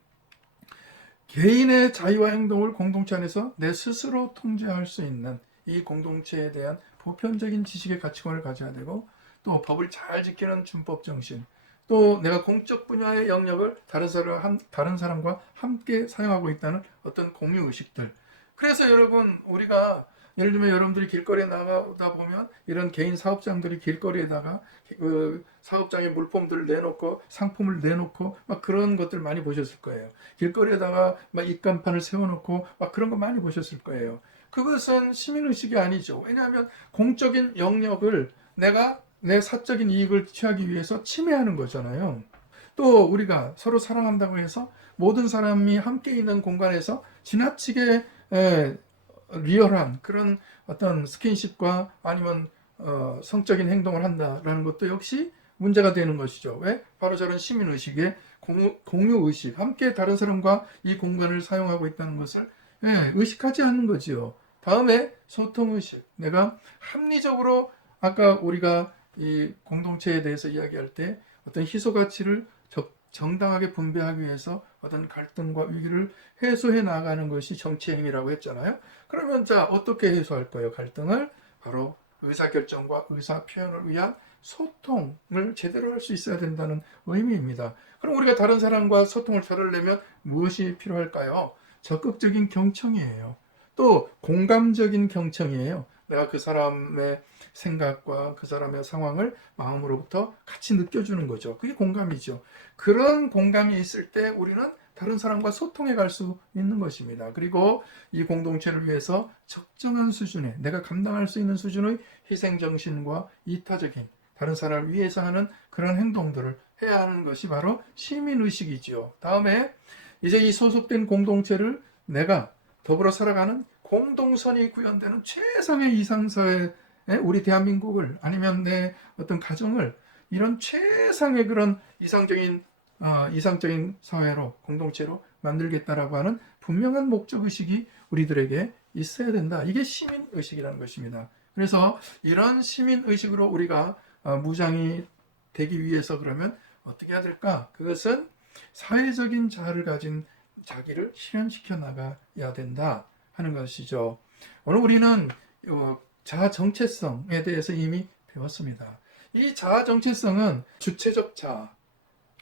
개인의 자유와 행동을 공동체 안에서 내 스스로 통제할 수 있는 이 공동체에 대한 보편적인 지식의 가치관을 가져야 되고, 또 법을 잘 지키는 준법 정신, 또 내가 공적 분야의 영역을 다른 사람과 함께 사용하고 있다는 어떤 공유 의식들. 그래서 여러분, 우리가 예를 들면 여러분들이 길거리에 나가다 보면 이런 개인 사업장들이 길거리에다가 그 사업장의 물품들을 내놓고 상품을 내놓고 막 그런 것들 많이 보셨을 거예요. 길거리에다가 막 입간판을 세워놓고 막 그런 거 많이 보셨을 거예요. 그것은 시민의식이 아니죠. 왜냐하면 공적인 영역을 내가 내 사적인 이익을 취하기 위해서 침해하는 거잖아요. 또 우리가 서로 사랑한다고 해서 모든 사람이 함께 있는 공간에서 지나치게 리얼한 그런 어떤 스킨십과 아니면 성적인 행동을 한다라는 것도 역시 문제가 되는 것이죠. 왜? 바로 저런 시민의식의 공유의식, 함께 다른 사람과 이 공간을 사용하고 있다는 것을 의식하지 않는 거지요. 다음에 소통의식, 내가 합리적으로 아까 우리가 이 공동체에 대해서 이야기할 때 어떤 희소가치를 정당하게 분배하기 위해서 어떤 갈등과 위기를 해소해 나가는 것이 정치의 행위라고 했잖아요. 그러면 자, 어떻게 해소할 거예요? 갈등을 바로 의사결정과 의사표현을 위한 소통을 제대로 할 수 있어야 된다는 의미입니다. 그럼 우리가 다른 사람과 소통을 잘하려면 무엇이 필요할까요? 적극적인 경청이에요. 또 공감적인 경청이에요. 내가 그 사람의 생각과 그 사람의 상황을 마음으로부터 같이 느껴주는 거죠. 그게 공감이죠. 그런 공감이 있을 때 우리는 다른 사람과 소통해 갈 수 있는 것입니다. 그리고 이 공동체를 위해서 적정한 수준의, 내가 감당할 수 있는 수준의 희생정신과 이타적인, 다른 사람을 위해서 하는 그런 행동들을 해야 하는 것이 바로 시민의식이지요. 다음에 이제 이 소속된 공동체를 내가 더불어 살아가는 공동선이 구현되는 최상의 이상사회, 우리 대한민국을 아니면 내 어떤 가정을 이런 최상의 그런 이상적인 사회로, 공동체로 만들겠다라고 하는 분명한 목적의식이 우리들에게 있어야 된다. 이게 시민의식이라는 것입니다. 그래서 이런 시민의식으로 우리가 무장이 되기 위해서 그러면 어떻게 해야 될까? 그것은 사회적인 자아를 가진 자기를 실현시켜 나가야 된다 하는 것이죠. 오늘 우리는 자아 정체성에 대해서 이미 배웠습니다. 이 자아 정체성은 주체적 자아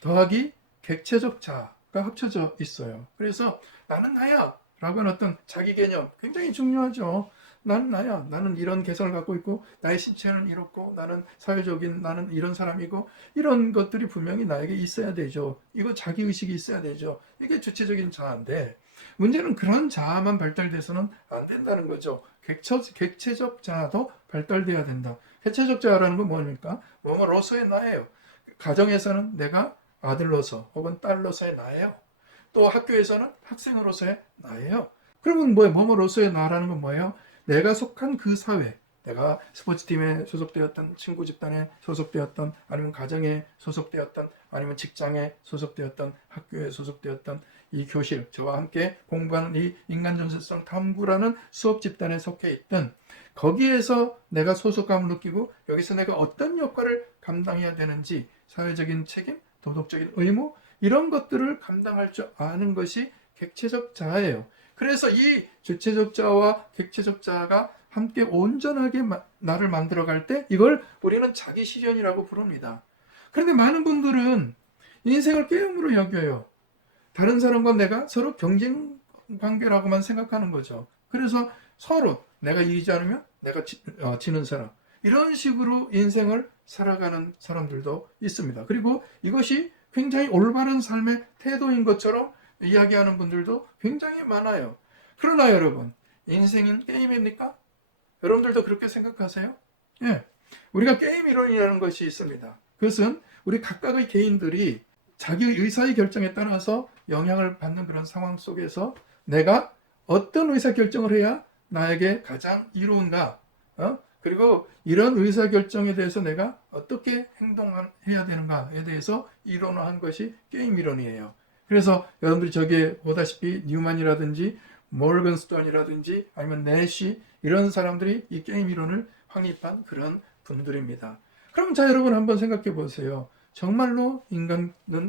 더하기 객체적 자아가 합쳐져 있어요. 그래서 나는 나야 라고 하는 어떤 자기 개념 굉장히 중요하죠. 나는 나야. 나는 이런 개성을 갖고 있고 나의 신체는 이렇고 나는 사회적인 나는 이런 사람이고 이런 것들이 분명히 나에게 있어야 되죠. 이거 자기의식이 있어야 되죠. 이게 주체적인 자아인데 문제는 그런 자아만 발달돼서는 안 된다는 거죠. 객체적 자아도 발달돼야 된다. 객체적 자아라는 건 뭡니까? 뭐뭐로서의 나예요. 가정에서는 내가 아들로서 혹은 딸로서의 나예요. 또 학교에서는 학생으로서의 나예요. 그러면 뭐뭐로서의 나라는 건 뭐예요? 내가 속한 그 사회, 내가 스포츠팀에 소속되었던, 친구 집단에 소속되었던, 아니면 가정에 소속되었던, 아니면 직장에 소속되었던, 학교에 소속되었던 이 교실, 저와 함께 공부하는 이 인간 존재성 탐구라는 수업 집단에 속해 있던 거기에서 내가 소속감을 느끼고 여기서 내가 어떤 역할을 감당해야 되는지 사회적인 책임, 도덕적인 의무 이런 것들을 감당할 줄 아는 것이 객체적 자아예요. 그래서 이 주체적 자아와 객체적 자아가 함께 온전하게 나를 만들어갈 때 이걸 우리는 자기 실현이라고 부릅니다. 그런데 많은 분들은 인생을 게임으로 여겨요. 다른 사람과 내가 서로 경쟁 관계라고만 생각하는 거죠. 그래서 서로 내가 이기지 않으면 내가 지는 사람. 이런 식으로 인생을 살아가는 사람들도 있습니다. 그리고 이것이 굉장히 올바른 삶의 태도인 것처럼 이야기하는 분들도 굉장히 많아요. 그러나 여러분, 인생은 게임입니까? 여러분들도 그렇게 생각하세요? 예. 우리가 게임 이론이라는 것이 있습니다. 그것은 우리 각각의 개인들이 자기 의사의 결정에 따라서 영향을 받는 그런 상황 속에서 내가 어떤 의사결정을 해야 나에게 가장 이로운가? 그리고 이런 의사결정에 대해서 내가 어떻게 행동해야 되는가에 대해서 이론화한 것이 게임 이론이에요. 그래서 여러분들이 저기에 보다시피 뉴만이라든지 모건스톤이라든지 아니면 내시 이런 사람들이 이 게임 이론을 확립한 그런 분들입니다. 그럼 자 여러분 한번 생각해 보세요. 정말로 인생은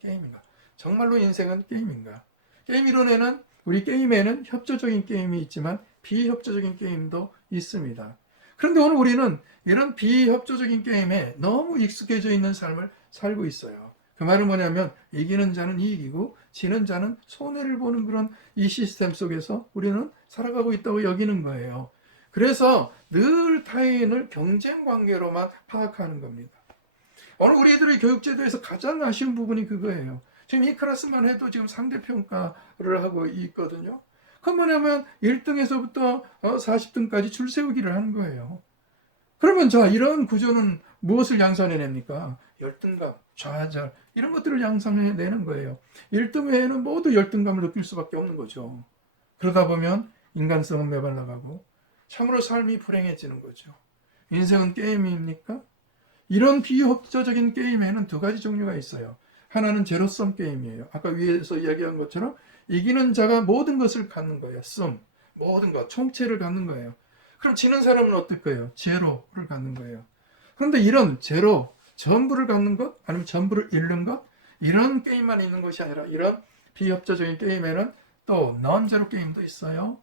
게임인가? 정말로 인생은 게임인가? 게임 이론에는 우리 게임에는 협조적인 게임이 있지만 비협조적인 게임도 있습니다. 그런데 오늘 우리는 이런 비협조적인 게임에 너무 익숙해져 있는 삶을 살고 있어요. 그 말은 뭐냐면 이기는 자는 이기고 지는 자는 손해를 보는 그런 이 시스템 속에서 우리는 살아가고 있다고 여기는 거예요. 그래서 늘 타인을 경쟁 관계로만 파악하는 겁니다. 오늘 우리 애들의 교육제도에서 가장 아쉬운 부분이 그거예요. 지금 이 클래스만 해도 지금 상대평가를 하고 있거든요. 그건 뭐냐면 1등에서부터 40등까지 줄 세우기를 하는 거예요. 그러면 자 이런 구조는 무엇을 양산해냅니까? 열등감, 좌절 이런 것들을 양산해내는 거예요. 1등 외에는 모두 열등감을 느낄 수밖에 없는 거죠. 그러다 보면 인간성은 메발라가고 참으로 삶이 불행해지는 거죠. 인생은 게임입니까? 이런 비협조적인 게임에는 두 가지 종류가 있어요. 하나는 제로섬 게임이에요. 아까 위에서 이야기한 것처럼 이기는 자가 모든 것을 갖는 거예요. 썸, 모든 것, 총체를 갖는 거예요. 그럼 지는 사람은 어떨 거예요? 제로를 갖는 거예요. 그런데 이런 제로, 전부를 갖는 것, 아니면 전부를 잃는 것, 이런 게임만 있는 것이 아니라 이런 비협조적인 게임에는 또 non-제로 게임도 있어요.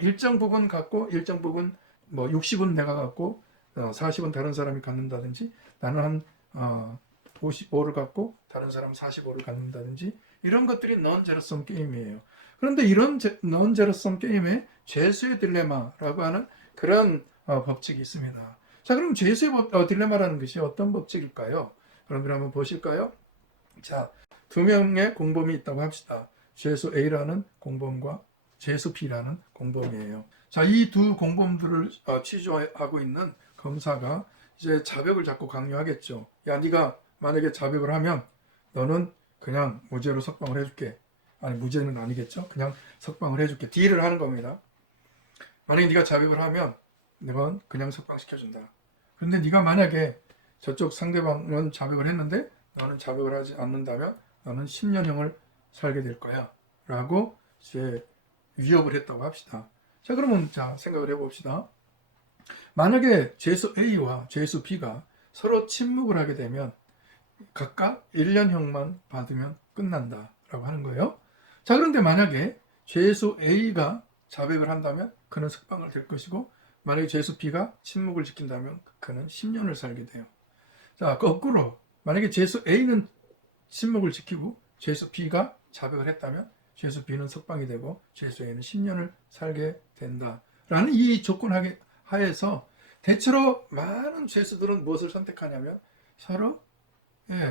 일정 부분 갖고 일정 부분 60은 내가 갖고 40은 다른 사람이 갖는다든지 나는 한 55를 갖고 다른 사람은 45를 갖는다든지 이런 것들이 non-제로섬 게임이에요. 그런데 이런 non-제로섬 게임에 죄수의 딜레마라고 하는 그런 법칙이 있습니다. 자, 그럼 죄수의 딜레마라는 것이 어떤 법칙일까요? 여러분들 한번 보실까요? 자, 두 명의 공범이 있다고 합시다. 죄수 A라는 공범과 죄수 B라는 공범이에요. 자, 이 두 공범들을 취조하고 있는 검사가 이제 자백을 자꾸 강요하겠죠. 야, 네가 만약에 자백을 하면 너는 그냥 무죄로 석방을 해줄게. 아니, 무죄는 아니겠죠. 그냥 석방을 해줄게. 딜을 하는 겁니다. 만약에 네가 자백을 하면 넌 그냥 석방시켜준다. 그런데 네가 만약에 저쪽 상대방은 자백을 했는데 너는 자백을 하지 않는다면 너는 10년형을 살게 될 거야. 라고 이제 위협을 했다고 합시다. 자, 그러면 자, 생각을 해봅시다. 만약에 죄수 A와 죄수 B가 서로 침묵을 하게 되면 각각 1년형만 받으면 끝난다라고 하는 거예요. 자, 그런데 만약에 죄수 A가 자백을 한다면 그는 석방을 될 것이고 만약에 죄수 B가 침묵을 지킨다면 그는 10년을 살게 돼요. 자, 거꾸로 만약에 죄수 A는 침묵을 지키고 죄수 B가 자백을 했다면 죄수 B는 석방이 되고 죄수 A는 10년을 살게 된다라는 이 조건 하에서 대체로 많은 죄수들은 무엇을 선택하냐면 서로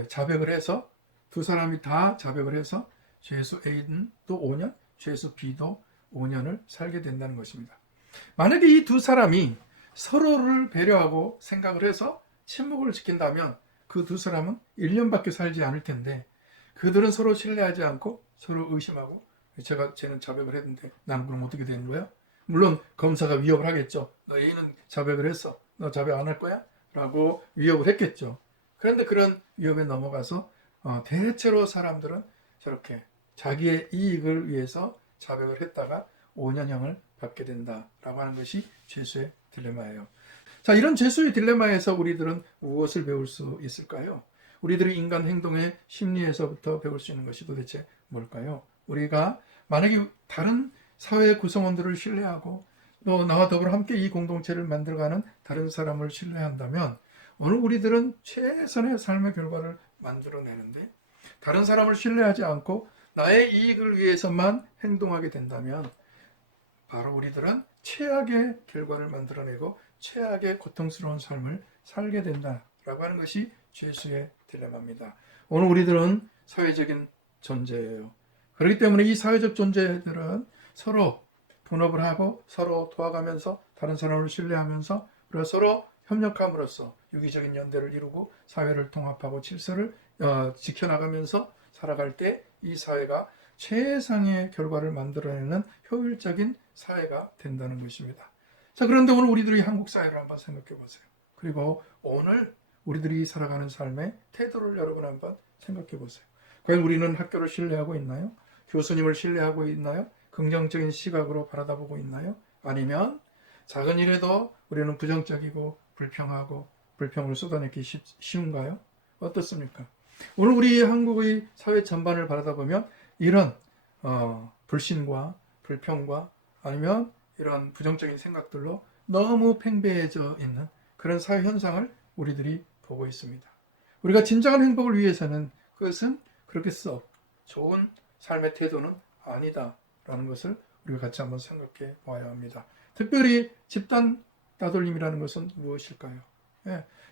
자백을 해서 두 사람이 다 자백을 해서 죄수 A는 또 5년, 죄수 B도 5년을 살게 된다는 것입니다. 만약에 이 두 사람이 서로를 배려하고 생각을 해서 침묵을 지킨다면 그 두 사람은 1년밖에 살지 않을 텐데 그들은 서로 신뢰하지 않고 서로 의심하고 쟤는 자백을 했는데 나는 그럼 어떻게 되는 거야? 물론 검사가 위협을 하겠죠. 너 A는 자백을 했어. 너 자백 안 할 거야? 라고 위협을 했겠죠. 그런데 그런 위협에 넘어가서 대체로 사람들은 저렇게 자기의 이익을 위해서 자백을 했다가 5년형을 받게 된다라고 하는 것이 죄수의 딜레마예요. 자, 이런 죄수의 딜레마에서 우리들은 무엇을 배울 수 있을까요? 우리들이 인간 행동의 심리에서부터 배울 수 있는 것이 도대체 뭘까요? 우리가 만약에 다른 사회 구성원들을 신뢰하고 또 나와 더불어 함께 이 공동체를 만들어가는 다른 사람을 신뢰한다면 오늘 우리들은 최선의 삶의 결과를 만들어내는데 다른 사람을 신뢰하지 않고 나의 이익을 위해서만 행동하게 된다면 바로 우리들은 최악의 결과를 만들어내고 최악의 고통스러운 삶을 살게 된다라고 하는 것이 죄수의 딜레마입니다. 오늘 우리들은 사회적인 존재예요. 그렇기 때문에 이 사회적 존재들은 서로 분업을 하고 서로 도와가면서 다른 사람을 신뢰하면서 그리고 서로 협력함으로써 유기적인 연대를 이루고 사회를 통합하고 질서를 지켜나가면서 살아갈 때 이 사회가 최상의 결과를 만들어내는 효율적인 사회가 된다는 것입니다. 자, 그런데 오늘 우리들이 한국 사회를 한번 생각해 보세요. 그리고 오늘 우리들이 살아가는 삶의 태도를 여러분 한번 생각해 보세요. 과연 우리는 학교를 신뢰하고 있나요? 교수님을 신뢰하고 있나요? 긍정적인 시각으로 바라다보고 있나요? 아니면 작은 일에도 우리는 부정적이고 불평하고 불평을 쏟아내기 쉬운가요? 어떻습니까? 오늘 우리 한국의 사회 전반을 바라다보면 이런 불신과 불평과 아니면 이런 부정적인 생각들로 너무 팽배해져 있는 그런 사회 현상을 우리들이 보고 있습니다. 우리가 진정한 행복을 위해서는 그것은 그렇게 썩 좋은 삶의 태도는 아니다라는 것을 우리가 같이 한번 생각해 봐야 합니다. 특별히 집단 따돌림이라는 것은 무엇일까요?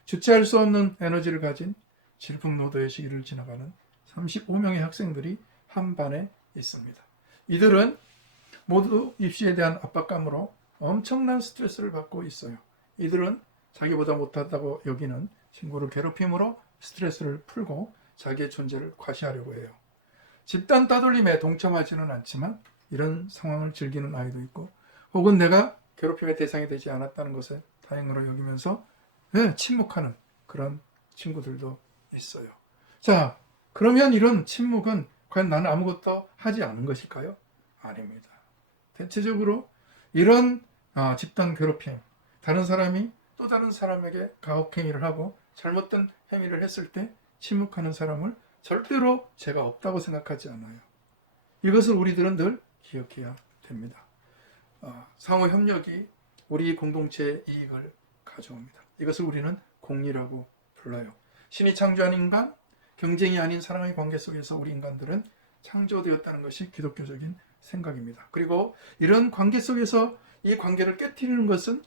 주체할 수 없는 에너지를 가진 질풍노도의 시기를 지나가는 35명의 학생들이 한 반에 있습니다. 이들은 모두 입시에 대한 압박감으로 엄청난 스트레스를 받고 있어요. 이들은 자기보다 못하다고 여기는 친구를 괴롭힘으로 스트레스를 풀고 자기의 존재를 과시하려고 해요. 집단 따돌림에 동참하지는 않지만 이런 상황을 즐기는 아이도 있고 혹은 내가 괴롭힘의 대상이 되지 않았다는 것에 다행으로 여기면서 침묵하는 그런 친구들도 있어요. 자, 그러면 이런 침묵은 과연 나는 아무것도 하지 않은 것일까요? 아닙니다. 대체적으로 이런 집단 괴롭힘, 다른 사람이 또 다른 사람에게 가혹행위를 하고 잘못된 행위를 했을 때 침묵하는 사람을 절대로 죄가 없다고 생각하지 않아요. 이것을 우리들은 늘 기억해야 됩니다. 상호 협력이 우리 공동체의 이익을 가져옵니다. 이것을 우리는 공리라고 불러요. 신이 창조한 인간, 경쟁이 아닌 사랑의 관계 속에서 우리 인간들은 창조되었다는 것이 기독교적인 생각입니다. 그리고 이런 관계 속에서 이 관계를 깨뜨리는 것을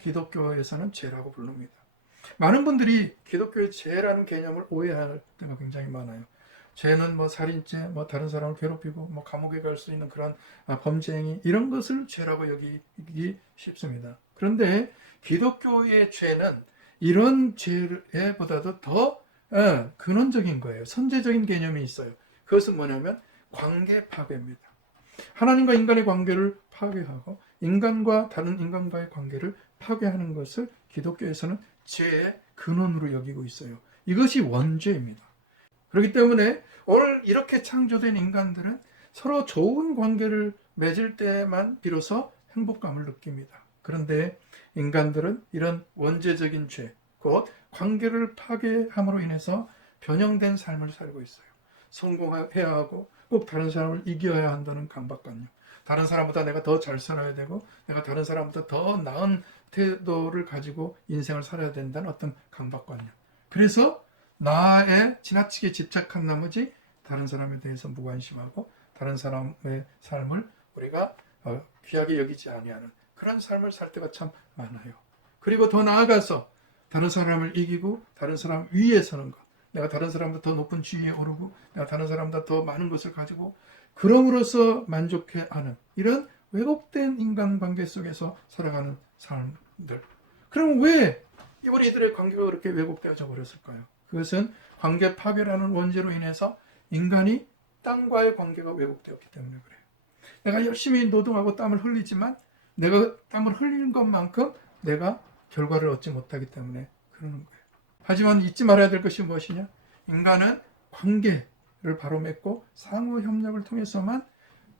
기독교에서는 죄라고 부릅니다. 많은 분들이 기독교의 죄라는 개념을 오해할 때가 굉장히 많아요. 죄는 살인죄, 다른 사람을 괴롭히고 감옥에 갈 수 있는 그런 범죄 행위 이런 것을 죄라고 여기기 쉽습니다. 그런데 기독교의 죄는 이런 죄보다도 더 근원적인 거예요. 선제적인 개념이 있어요. 그것은 뭐냐면 관계 파괴입니다. 하나님과 인간의 관계를 파괴하고 인간과 다른 인간과의 관계를 파괴하는 것을 기독교에서는 죄의 근원으로 여기고 있어요. 이것이 원죄입니다. 그렇기 때문에 오늘 이렇게 창조된 인간들은 서로 좋은 관계를 맺을 때만 비로소 행복감을 느낍니다. 그런데 인간들은 이런 원죄적인 죄, 곧 관계를 파괴함으로 인해서 변형된 삶을 살고 있어요. 성공해야 하고 꼭 다른 사람을 이겨야 한다는 강박관념. 다른 사람보다 내가 더 잘 살아야 되고 내가 다른 사람보다 더 나은 태도를 가지고 인생을 살아야 된다는 어떤 강박관념. 그래서 나에 지나치게 집착한 나머지 다른 사람에 대해서 무관심하고 다른 사람의 삶을 우리가 귀하게 여기지 아니하는 그런 삶을 살 때가 참 많아요. 그리고 더 나아가서 다른 사람을 이기고 다른 사람 위에 서는 것, 내가 다른 사람보다 더 높은 지위에 오르고 내가 다른 사람보다 더 많은 것을 가지고 그럼으로써 만족해하는 이런 왜곡된 인간관계 속에서 살아가는 사람들. 그럼 왜 우리들의 관계가 그렇게 왜곡되어져 버렸을까요? 그것은 관계 파괴라는 원죄로 인해서 인간이 땅과의 관계가 왜곡되었기 때문에 그래요. 내가 열심히 노동하고 땀을 흘리지만 내가 땀을 흘리는 것만큼 내가 결과를 얻지 못하기 때문에 그러는 거예요. 하지만 잊지 말아야 될 것이 무엇이냐? 인간은 관계를 바로 맺고 상호 협력을 통해서만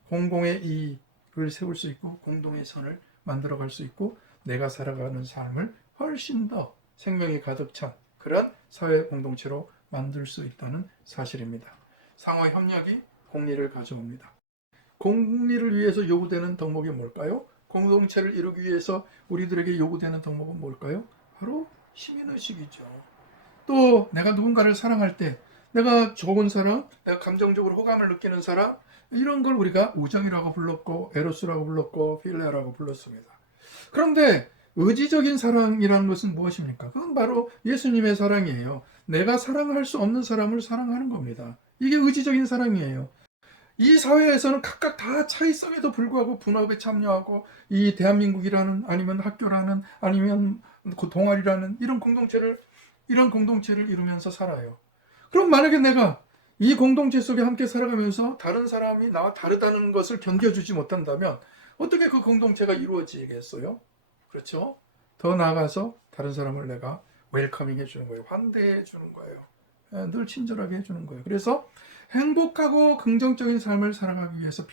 공공의 이익을 세울 수 있고 공동의 선을 만들어갈 수 있고 내가 살아가는 삶을 훨씬 더 생명이 가득 찬 그런 사회 공동체로 만들 수 있다는 사실입니다. 상호 협력이 공리를 가져옵니다. 공리를 위해서 요구되는 덕목이 뭘까요? 공동체를 이루기 위해서 우리들에게 요구되는 덕목은 뭘까요? 바로 시민의식이죠. 또 내가 누군가를 사랑할 때 내가 좋은 사람, 내가 감정적으로 호감을 느끼는 사람 이런 걸 우리가 우정이라고 불렀고 에로스라고 불렀고 필레라고 불렀습니다. 그런데 의지적인 사랑이라는 것은 무엇입니까? 그건 바로 예수님의 사랑이에요. 내가 사랑할 수 없는 사람을 사랑하는 겁니다. 이게 의지적인 사랑이에요. 이 사회에서는 각각 다 차이성에도 불구하고 분업에 참여하고 이 대한민국이라는 아니면 학교라는 아니면 동아리라는 이런 공동체를 이루면서 살아요. 그럼 만약에 내가 이 공동체 속에 함께 살아가면서 다른 사람이 나와 다르다는 것을 견뎌주지 못한다면 어떻게 그 공동체가 이루어지겠어요? 그렇죠? 더 나아가서 다른 사람을 내가 웰커밍 해주는 거예요. 환대해 주는 거예요. 늘 친절하게 해주는 거예요. 그래서 행복하고 긍정적인 삶을 살아가기 위해서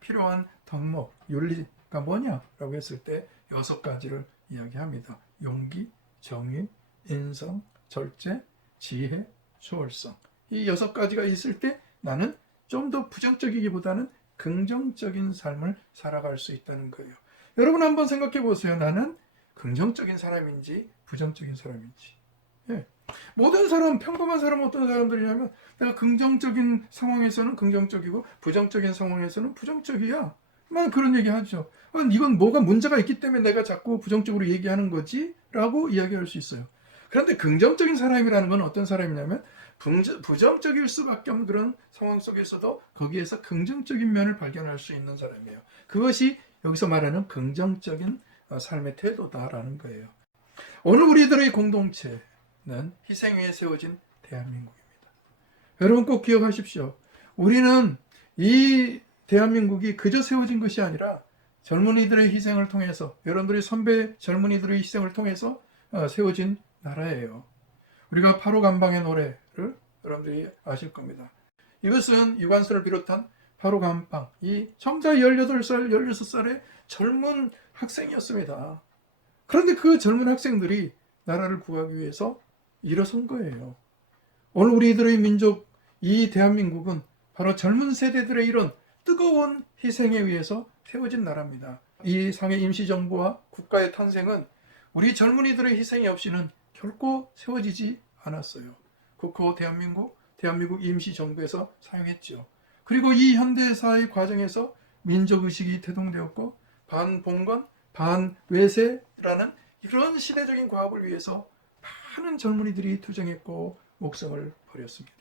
필요한 덕목, 윤리가 뭐냐라고 했을 때 6가지를 이야기합니다. 용기, 정의, 인성, 절제, 지혜, 수월성. 이 6가지가 있을 때 나는 좀 더 부정적이기보다는 긍정적인 삶을 살아갈 수 있다는 거예요. 여러분 한번 생각해 보세요. 나는 긍정적인 사람인지 부정적인 사람인지. 예. 모든 사람, 평범한 사람은 어떤 사람들이냐면 내가 긍정적인 상황에서는 긍정적이고 부정적인 상황에서는 부정적이야. 막 그런 얘기 하죠. 이건 뭐가 문제가 있기 때문에 내가 자꾸 부정적으로 얘기하는 거지? 라고 이야기할 수 있어요. 그런데 긍정적인 사람이라는 건 어떤 사람이냐면 부정적일 수밖에 없는 그런 상황 속에서도 거기에서 긍정적인 면을 발견할 수 있는 사람이에요. 그것이 여기서 말하는 긍정적인 삶의 태도다라는 거예요. 오늘 우리들의 공동체는 희생 위에 세워진 대한민국입니다. 여러분 꼭 기억하십시오. 우리는 이 대한민국이 그저 세워진 것이 아니라 젊은이들의 희생을 통해서 여러분들의 선배 젊은이들의 희생을 통해서 세워진 나라예요. 우리가 8호 감방의 노래를 여러분들이 아실 겁니다. 이것은 유관순을 비롯한 8호 감방, 이 정자 18살, 16살의 젊은 학생이었습니다. 그런데 그 젊은 학생들이 나라를 구하기 위해서 일어선 거예요. 오늘 우리들의 민족, 이 대한민국은 바로 젊은 세대들의 이런 뜨거운 희생에 의해서 세워진 나라입니다. 이 상해 임시정부와 국가의 탄생은 우리 젊은이들의 희생이 없이는 결코 세워지지 않았어요. 국호 대한민국 임시정부에서 사용했죠. 그리고 이 현대사의 과정에서 민족의식이 태동되었고 반봉건, 반외세라는 이런 시대적인 과업을 위해서 많은 젊은이들이 투쟁했고 목숨을 버렸습니다.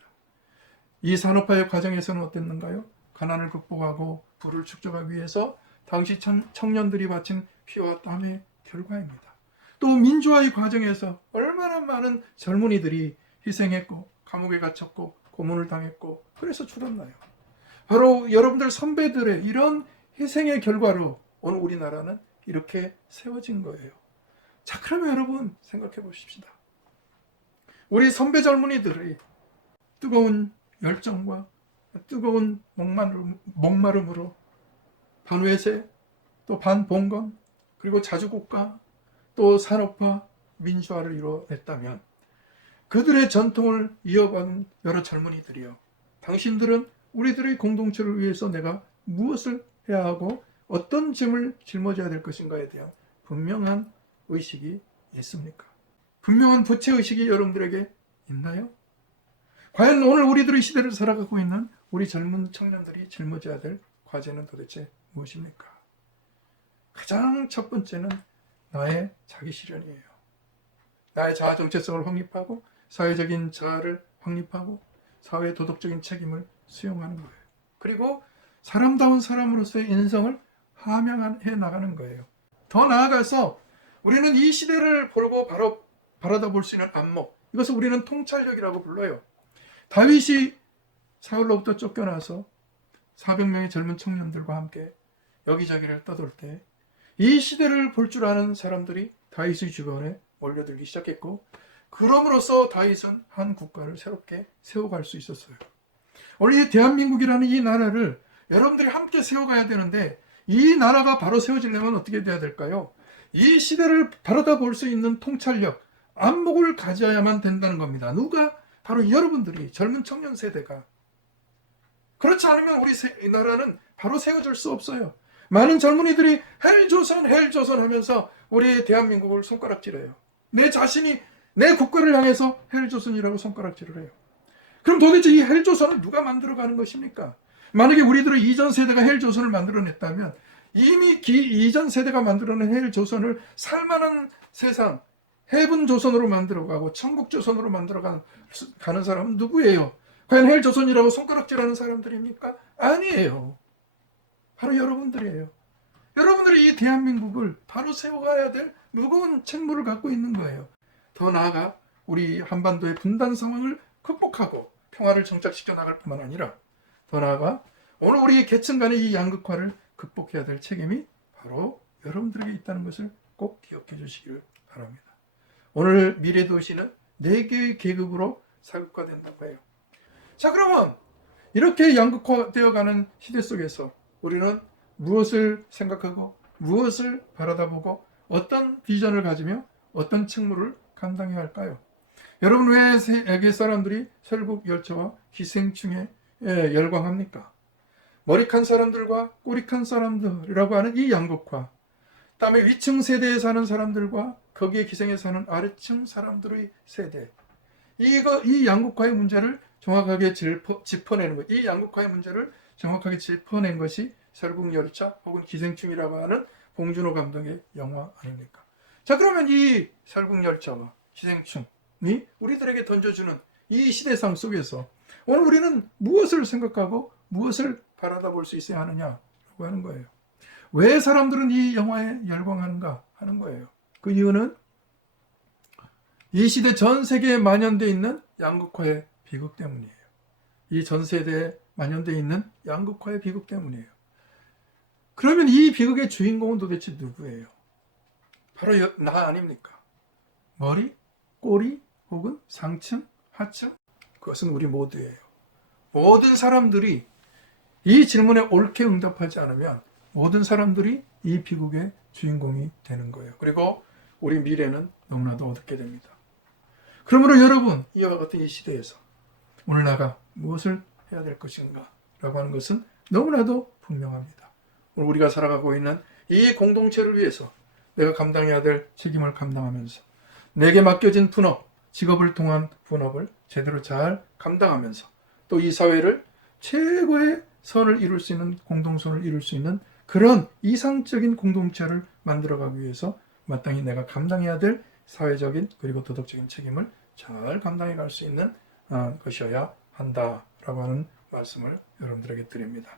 이 산업화의 과정에서는 어땠는가요? 가난을 극복하고 부를 축적하기 위해서 당시 청년들이 바친 피와 땀의 결과입니다. 또 민주화의 과정에서 얼마나 많은 젊은이들이 희생했고 감옥에 갇혔고 고문을 당했고 그래서 죽었나요? 바로 여러분들 선배들의 이런 희생의 결과로 오늘 우리나라는 이렇게 세워진 거예요. 자, 그러면 여러분 생각해 보십시다. 우리 선배 젊은이들의 뜨거운 열정과 뜨거운 목마름으로 반외세, 또 반봉건, 그리고 자주국가, 또 산업화, 민주화를 이뤄냈다면 그들의 전통을 이어간 여러 젊은이들이요. 당신들은 우리들의 공동체를 위해서 내가 무엇을 해야 하고 어떤 짐을 짊어져야 될 것인가에 대한 분명한 의식이 있습니까? 분명한 부채의식이 여러분들에게 있나요? 과연 오늘 우리들의 시대를 살아가고 있는 우리 젊은 청년들이 짊어져야 될 과제는 도대체 무엇입니까? 가장 첫 번째는 나의 자기 실현이에요. 나의 자아 정체성을 확립하고 사회적인 자아를 확립하고 사회 도덕적인 책임을 수용하는 거예요. 그리고 사람다운 사람으로서의 인성을 함양해 나가는 거예요. 더 나아가서 우리는 이 시대를 보고 바로 바라다 볼 수 있는 안목, 이것을 우리는 통찰력이라고 불러요. 다윗이 사울로부터 쫓겨나서 400명의 젊은 청년들과 함께 여기저기를 떠돌 때 이 시대를 볼 줄 아는 사람들이 다윗의 주변에 몰려들기 시작했고, 그럼으로써 다윗은 한 국가를 새롭게 세워갈 수 있었어요. 원래 대한민국이라는 이 나라를 여러분들이 함께 세워가야 되는데, 이 나라가 바로 세워지려면 어떻게 돼야 될까요? 이 시대를 바라다 볼 수 있는 통찰력, 안목을 가져야만 된다는 겁니다. 누가? 바로 여러분들이, 젊은 청년 세대가. 그렇지 않으면 우리 나라는 바로 세워질 수 없어요. 많은 젊은이들이 헬조선 하면서 우리 대한민국을 손가락질해요. 내 자신이 내 국가를 향해서 헬조선이라고 손가락질을 해요. 그럼 도대체 이 헬조선을 누가 만들어가는 것입니까? 만약에 우리들의 이전 세대가 헬조선을 만들어냈다면 이미 이전 세대가 만들어낸 헬조선을 살만한 세상, 해분조선으로 만들어가고 천국조선으로 만들어가는 사람은 누구예요? 과연 헬조선이라고 손가락질하는 사람들입니까? 아니에요. 바로 여러분들이에요. 여러분들이 이 대한민국을 바로 세워가야 될 무거운 책무를 갖고 있는 거예요. 더 나아가 우리 한반도의 분단 상황을 극복하고 평화를 정착시켜 나갈 뿐만 아니라, 더 나아가 오늘 우리 계층 간의 이 양극화를 극복해야 될 책임이 바로 여러분들에게 있다는 것을 꼭 기억해 주시기를 바랍니다. 오늘 미래도시는 4개의 계급으로 사극화된다고 해요. 자, 그러면 이렇게 양극화되어가는 시대 속에서 우리는 무엇을 생각하고 무엇을 바라다보고 어떤 비전을 가지며 어떤 책무를 감당해야 할까요? 여러분, 왜 세계 사람들이 설국열차와 기생충에 열광합니까? 머리칸 사람들과 꼬리칸 사람들이라고 하는 이 양극화, 그다음에 위층 세대에 사는 사람들과 거기에 기생에 사는 아래층 사람들의 세대, 이 양극화의 문제를 정확하게 짚어내는 것, 이 양극화의 문제를 정확하게 짚어낸 것이 설국열차 혹은 기생충이라고 하는 봉준호 감독의 영화 아닙니까? 자, 그러면 이 설국열차와 기생충이 우리들에게 던져주는 이 시대상 속에서 오늘 우리는 무엇을 생각하고 무엇을 바라다 볼 수 있어야 하느냐라고 하는 거예요. 왜 사람들은 이 영화에 열광하는가 하는 거예요. 그 이유는 이 시대 전 세계에 만연되어 있는 양극화의 비극 때문이에요. 이 전 세대에 만연되어 있는 양극화의 비극 때문이에요. 그러면 이 비극의 주인공은 도대체 누구예요? 바로 나 아닙니까? 머리, 꼬리, 혹은 상층, 하층? 그것은 우리 모두예요. 모든 사람들이 이 질문에 옳게 응답하지 않으면 모든 사람들이 이 비극의 주인공이 되는 거예요. 그리고 우리 미래는 너무나도 어둡게 됩니다. 그러므로 여러분, 이와 같은 이 시대에서 오늘 나가 무엇을 해야 될 것인가 라고 하는 것은 너무나도 분명합니다. 오늘 우리가 살아가고 있는 이 공동체를 위해서 내가 감당해야 될 책임을 감당하면서 내게 맡겨진 분업, 직업을 통한 분업을 제대로 잘 감당하면서 또 이 사회를 최고의 선을 이룰 수 있는, 공동선을 이룰 수 있는 그런 이상적인 공동체를 만들어가기 위해서 마땅히 내가 감당해야 될 사회적인 그리고 도덕적인 책임을 잘 감당해 갈 수 있는 것이어야 한다라고 하는 말씀을 여러분들에게 드립니다.